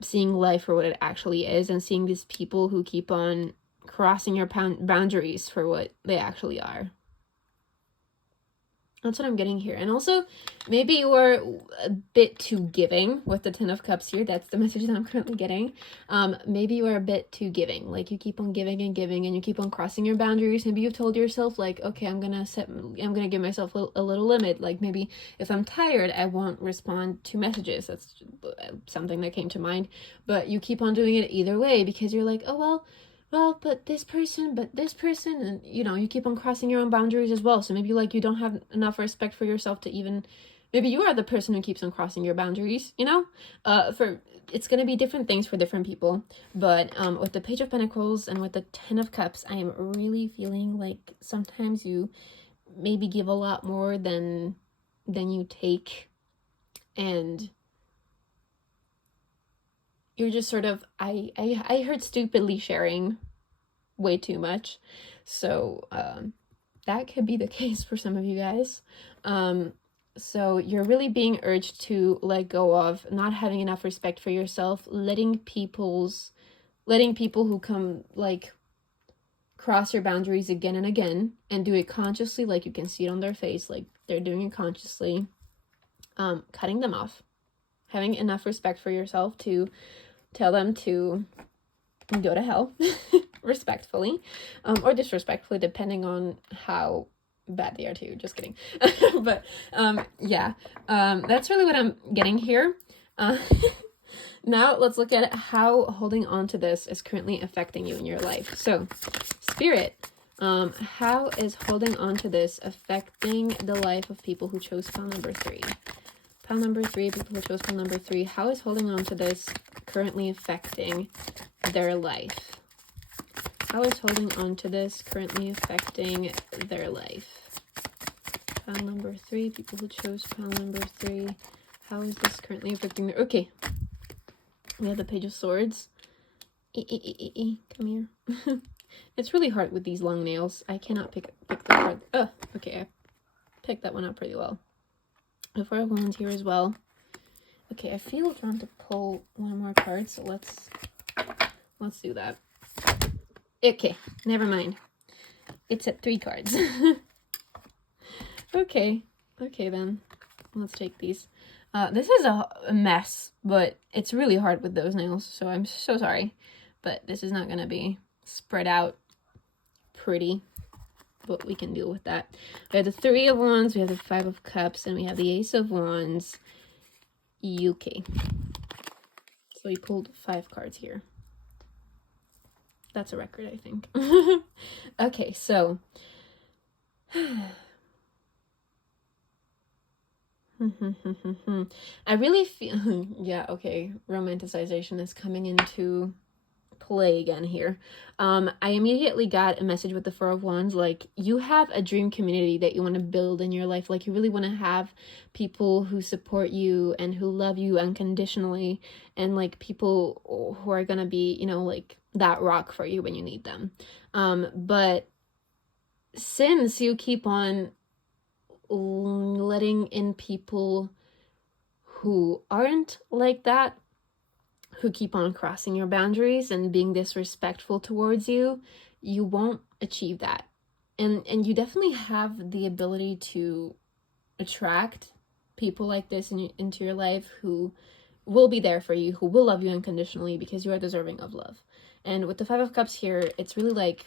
seeing life for what it actually is, and seeing these people who keep on crossing your boundaries for what they actually are. That's what I'm getting here. And also, maybe you are a bit too giving with the Ten of Cups here. That's the message that I'm currently getting. Maybe you are a bit too giving. Like, you keep on giving and giving, and you keep on crossing your boundaries. Maybe you've told yourself, like, okay, I'm gonna give myself a little limit. Like, maybe if I'm tired, I won't respond to messages. That's something that came to mind. But you keep on doing it either way because you're like, oh, well, but this person, and, you know, you keep on crossing your own boundaries as well. So maybe, like, you don't have enough respect for yourself to even, maybe you are the person who keeps on crossing your boundaries, you know? It's going to be different things for different people. But with the Page of Pentacles and with the Ten of Cups, I am really feeling like sometimes you maybe give a lot more than you take. And you're just sort of, I heard stupidly sharing way too much. So that could be the case for some of you guys. So you're really being urged to let go of not having enough respect for yourself, letting people who come, like, cross your boundaries again and again, and do it consciously, like you can see it on their face, like they're doing it consciously, cutting them off, having enough respect for yourself to tell them to go to hell, respectfully, or disrespectfully, depending on how bad they are to you. Just kidding. But yeah, that's really what I'm getting here. Now let's look at how holding on to this is currently affecting you in your life. So, Spirit, how is holding on to this affecting the life of people who chose pile number 3? Pile number 3, people who chose pile number 3, how is holding on to this currently affecting their life? How is holding on to this currently affecting their life? Pile number 3, people who chose pile number 3, how is this currently affecting their... Okay, we have the Page of Swords. Come here. It's really hard with these long nails. I cannot pick the card. Oh, okay, I picked that one up pretty well. The Four of Wands here as well. Okay, I feel drawn to pull one more card, so let's do that. Okay, never mind. It's at 3 cards. Okay then. Let's take these. This is a mess, but it's really hard with those nails, so I'm so sorry. But this is not going to be spread out pretty, but we can deal with that. We have the 3 of Wands, we have the 5 of Cups, and we have the Ace of Wands. Okay. So we pulled 5 cards here. That's a record, I think. Okay, so... I really feel... yeah, okay. Romanticization is coming into play again here. I immediately got a message with the Four of Wands, like, you have a dream community that you want to build in your life. Like, you really want to have people who support you and who love you unconditionally, and, like, people who are gonna be, you know, like, that rock for you when you need them. But since you keep on letting in people who aren't like that, who keep on crossing your boundaries and being disrespectful towards you, you won't achieve that. And you definitely have the ability to attract people like this into your life who will be there for you, who will love you unconditionally because you are deserving of love. And with the 5 of Cups here, it's really like,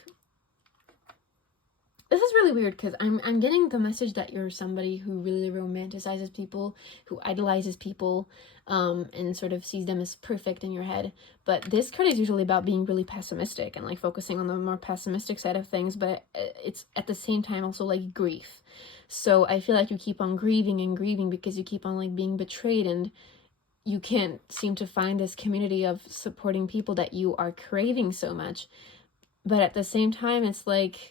this is really weird because I'm getting the message that you're somebody who really romanticizes people, who idolizes people, and sort of sees them as perfect in your head. But this card is usually about being really pessimistic and, like, focusing on the more pessimistic side of things, but it's at the same time also, like, grief. So I feel like you keep on grieving and grieving because you keep on, like, being betrayed, and you can't seem to find this community of supporting people that you are craving so much. But at the same time, it's like,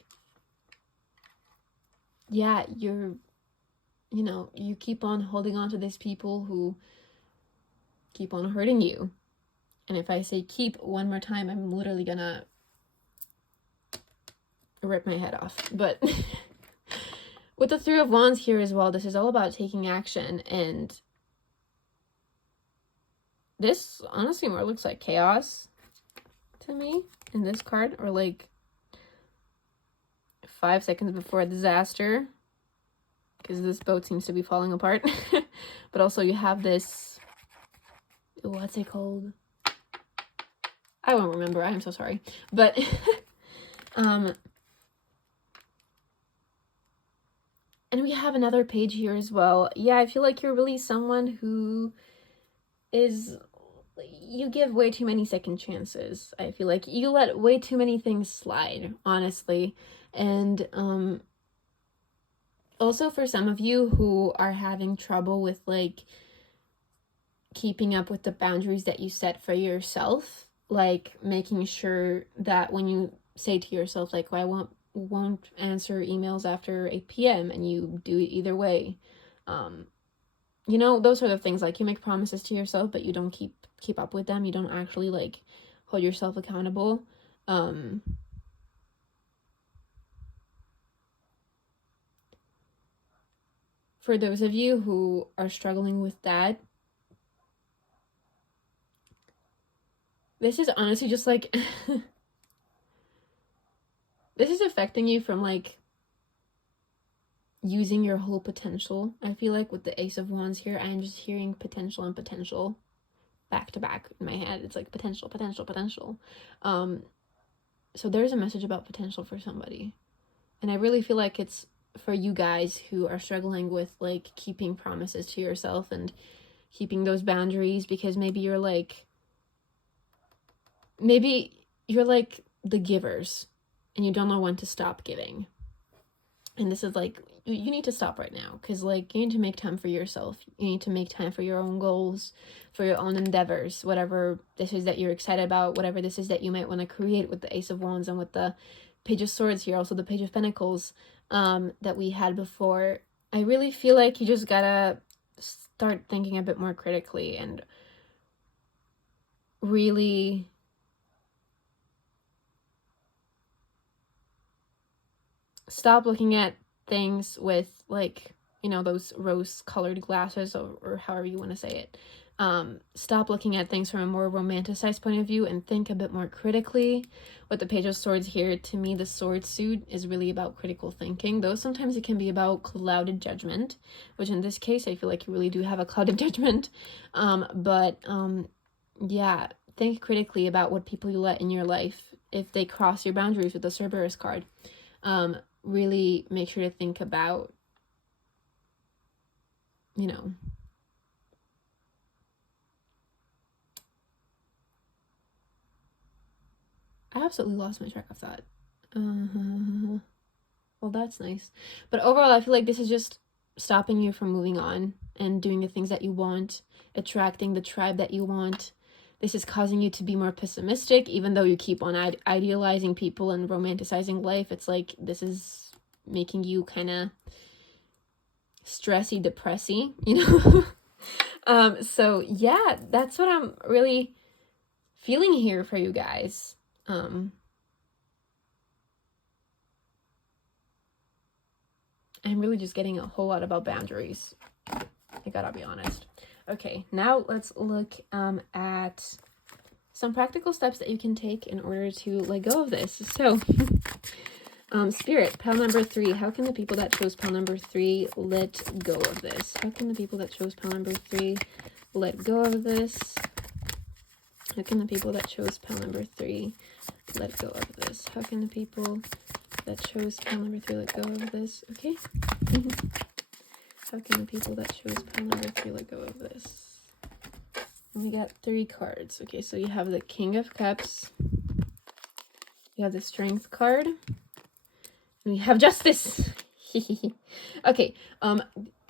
yeah, you keep on holding on to these people who keep on hurting you. And if I say keep one more time, I'm literally gonna rip my head off. But with the Three of Wands here as well, this is all about taking action, and this honestly more looks like chaos to me in this card, or like 5 seconds before a disaster, because this boat seems to be falling apart. But also you have this, what's it called? I won't remember, I'm so sorry. But and we have another page here as well. Yeah, I feel like you're really someone who is, you give way too many second chances. I feel like you let way too many things slide, honestly. And also for some of you who are having trouble with like keeping up with the boundaries that you set for yourself, like making sure that when you say to yourself like, oh, I won't answer emails after 8 p.m. and you do it either way, those sort of things. Like you make promises to yourself but you don't keep up with them. You don't actually like hold yourself accountable. For those of you who are struggling with that, this is honestly just like this is affecting you from like using your whole potential. I feel like with the Ace of Wands here, I'm just hearing potential and potential back to back in my head. It's like potential, potential, potential. So there's a message about potential for somebody. And I really feel like it's for you guys who are struggling with like keeping promises to yourself and keeping those boundaries, because maybe you're like the givers and you don't know when to stop giving. And this is like, you need to stop right now, because like you need to make time for yourself. You need to make time for your own goals, for your own endeavors, whatever this is that you're excited about, whatever this is that you might want to create with the Ace of Wands and with the Page of Swords here, also the Page of Pentacles that we had before. I really feel like you just gotta start thinking a bit more critically and really stop looking at things with like, those rose-colored glasses, or however you want to say it. Stop looking at things from a more romanticized point of view and think a bit more critically. With the Page of Swords here, to me, the sword suit is really about critical thinking, though sometimes it can be about clouded judgment, which in this case, I feel like you really do have a clouded judgment. Yeah, think critically about what people you let in your life, if they cross your boundaries with the Cerberus card. Really make sure to think about, I absolutely lost my track of thought. Well, that's nice. But overall, I feel like this is just stopping you from moving on and doing the things that you want, attracting the tribe that you want. This is causing you to be more pessimistic, even though you keep on idealizing people and romanticizing life. It's like this is making you kind of stressy, depressy, So yeah, that's what I'm really feeling here for you guys. I'm really just getting a whole lot about boundaries. I gotta be honest. Okay, now let's look at some practical steps that you can take in order to let go of this. So, Spirit, pile number 3. How can the people that chose pile number 3 let go of this? How can the people that chose pile number 3 let go of this? How can the people that chose pile number 3 let go of this? How can the people that chose pile number 3 let go of this? Okay. How can the people that chose pile number 3 let go of this? And we got 3 cards. Okay, so you have the King of Cups. You have the Strength card. And we have Justice. Okay,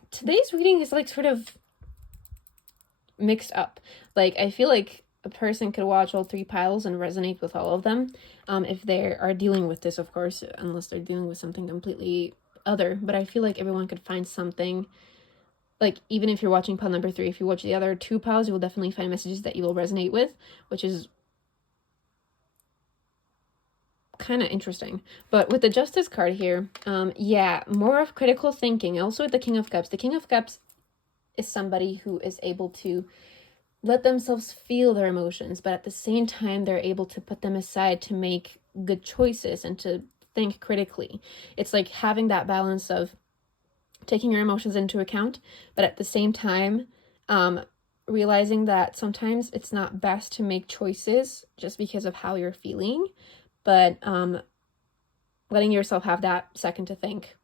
today's reading is like sort of mixed up. Like, I feel like a person could watch all 3 piles and resonate with all of them. If they are dealing with this, of course, unless they're dealing with something completely other, but I feel like everyone could find something. Like, even if you're watching pile number 3, if you watch the other 2 piles, you will definitely find messages that you will resonate with, which is kind of interesting. But with the Justice card here, yeah, more of critical thinking. Also with the King of Cups. The King of Cups is somebody who is able to let themselves feel their emotions, but at the same time, they're able to put them aside to make good choices and to think critically. It's like having that balance of taking your emotions into account, but at the same time, realizing that sometimes it's not best to make choices just because of how you're feeling, but letting yourself have that second to think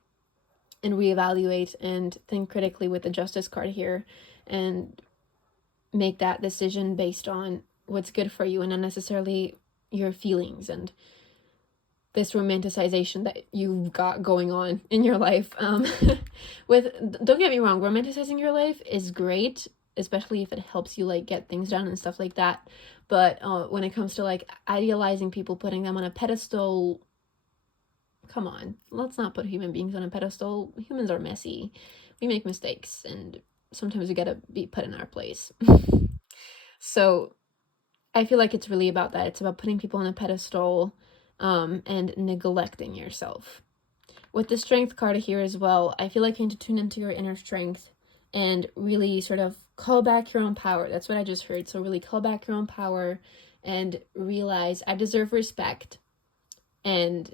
and reevaluate and think critically with the Justice card here and make that decision based on what's good for you and not necessarily your feelings and this romanticization that you've got going on in your life. Don't get me wrong, romanticizing your life is great, especially if it helps you like get things done and stuff like that. But when it comes to like idealizing people, putting them on a pedestal, come on, let's not put human beings on a pedestal. Humans are messy. We make mistakes and sometimes we gotta be put in our place. So I feel like it's really about that. It's about putting people on a pedestal and neglecting yourself. With the Strength card here as well, I feel like you need to tune into your inner strength and really sort of call back your own power. That's what I just heard. So really call back your own power and realize I deserve respect. And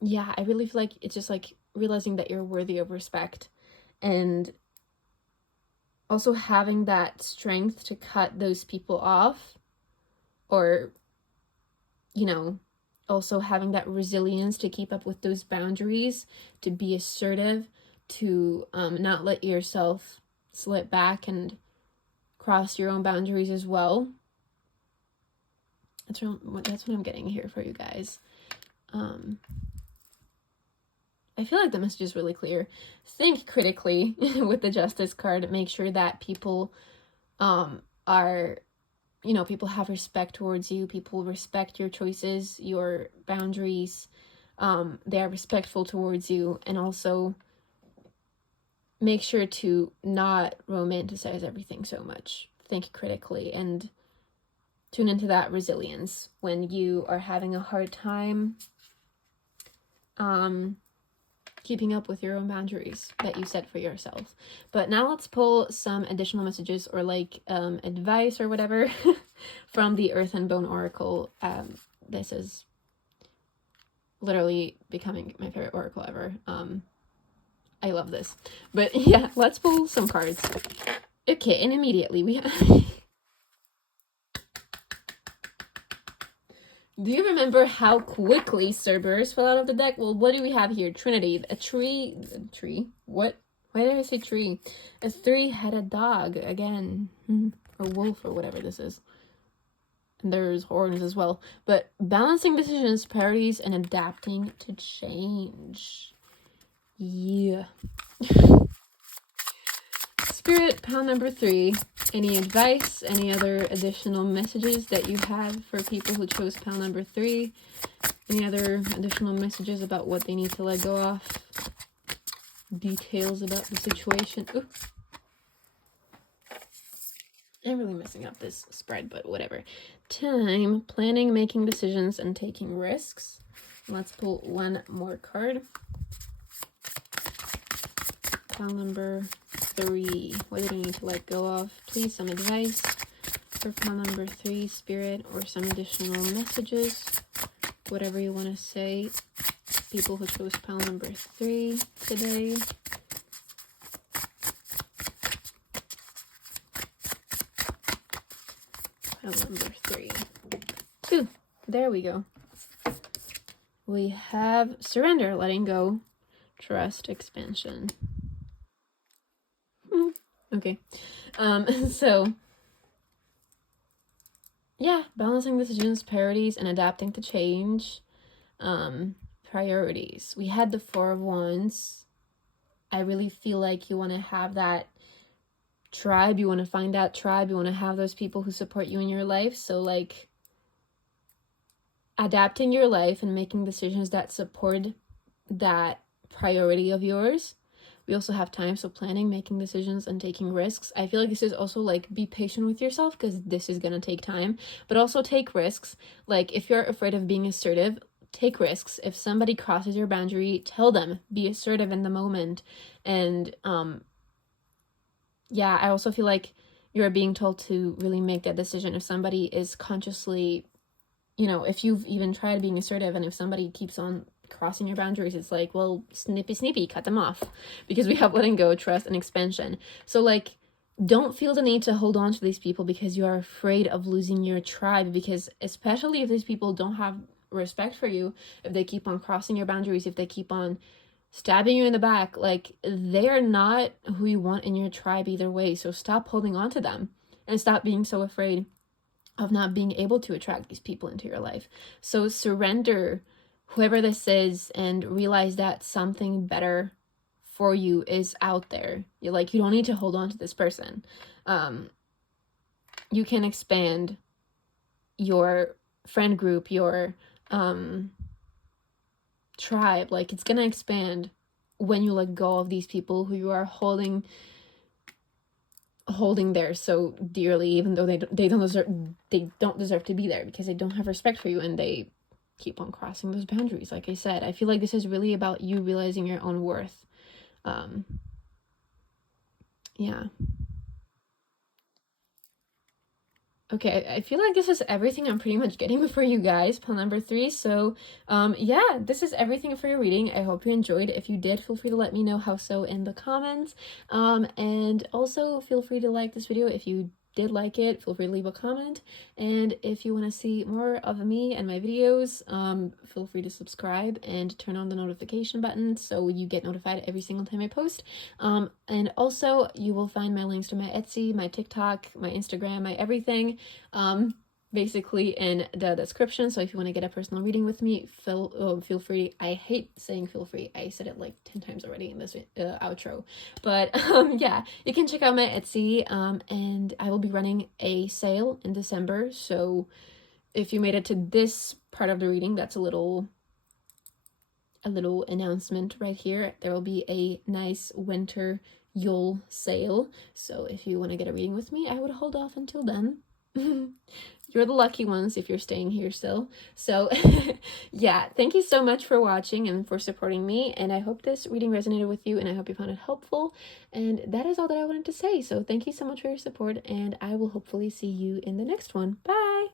yeah, I really feel like it's just like realizing that you're worthy of respect and also having that strength to cut those people off, or, you know, also having that resilience to keep up with those boundaries, to be assertive, to not let yourself slip back and cross your own boundaries as well. That's what I'm getting here for you guys. I feel like the message is really clear. Think critically with the Justice card. Make sure that people are, people have respect towards you. People respect your choices, your boundaries. They are respectful towards you. And also make sure to not romanticize everything so much. Think critically and tune into that resilience when you are having a hard time keeping up with your own boundaries that you set for yourself. But now let's pull some additional messages or like advice or whatever from the Earth and Bone Oracle. This is literally becoming my favorite oracle ever. I love this. But yeah, let's pull some cards. Okay, and immediately we have... Do you remember how quickly Cerberus fell out of the deck? Well, what do we have here? Trinity. A tree? What? Why did I say tree? A 3-headed dog. Again. Or wolf or whatever this is. And there's horns as well. But balancing decisions, priorities, and adapting to change. Yeah. Spirit, pile number 3. Any advice, any other additional messages that you have for people who chose pile number 3? Any other additional messages about what they need to let go of? Details about the situation? Ooh. I'm really messing up this spread, but whatever. Time, planning, making decisions, and taking risks. Let's pull one more card. Pile number 3. What do you need to let go of? Please, some advice for pile number 3, Spirit, or some additional messages. Whatever you want to say. People who chose pile number 3 today. Pile number 3. Ooh, there we go. We have surrender, letting go, trust, expansion. Okay. So yeah, balancing decisions, priorities, and adapting to change. Priorities. We had the 4 of Wands. I really feel like you want to have that tribe. You want to find that tribe. You want to have those people who support you in your life. So like adapting your life and making decisions that support that priority of yours. We also have time, so planning, making decisions, and taking risks. I feel like this is also like, be patient with yourself because this is gonna take time, but also take risks. Like, if you're afraid of being assertive, take risks. If somebody crosses your boundary, tell them, be assertive in the moment. And yeah, I also feel like you're being told to really make that decision. If somebody is consciously, if you've even tried being assertive and if somebody keeps on crossing your boundaries, it's like, well, snippy, cut them off, because we have letting go, trust, and expansion. So like, don't feel the need to hold on to these people because you are afraid of losing your tribe, because especially if these people don't have respect for you, if they keep on crossing your boundaries, if they keep on stabbing you in the back, like, they're not who you want in your tribe either way. So stop holding on to them and stop being so afraid of not being able to attract these people into your life. So surrender whoever this is and realize that something better for you is out there. You don't need to hold on to this person. You can expand your friend group, your tribe. Like, it's gonna expand when you let go of these people who you are holding there so dearly, even though they don't deserve to be there, because they don't have respect for you and they keep on crossing those boundaries. Like I said, I feel like this is really about you realizing your own worth. Yeah. Okay, I feel like this is everything I'm pretty much getting for you guys, pile number 3. So, yeah, this is everything for your reading. I hope you enjoyed. If you did, feel free to let me know how so in the comments. And also feel free to like this video if you did like it. Feel free to leave a comment. And if you want to see more of me and my videos, feel free to subscribe and turn on the notification button so you get notified every single time I post. And also you will find my links to my Etsy, my TikTok, my Instagram, my everything, basically in the description. So if you want to get a personal reading with me, feel free. I hate saying feel free. I said it like 10 times already in this outro. But yeah, you can check out my Etsy, and I will be running a sale in December. So if you made it to this part of the reading, that's a little announcement right here. There will be a nice winter Yule sale. So if you want to get a reading with me, I would hold off until then. You're the lucky ones if you're staying here still. So yeah, thank you so much for watching and for supporting me. And I hope this reading resonated with you and I hope you found it helpful. And that is all that I wanted to say. So thank you so much for your support and I will hopefully see you in the next one. Bye!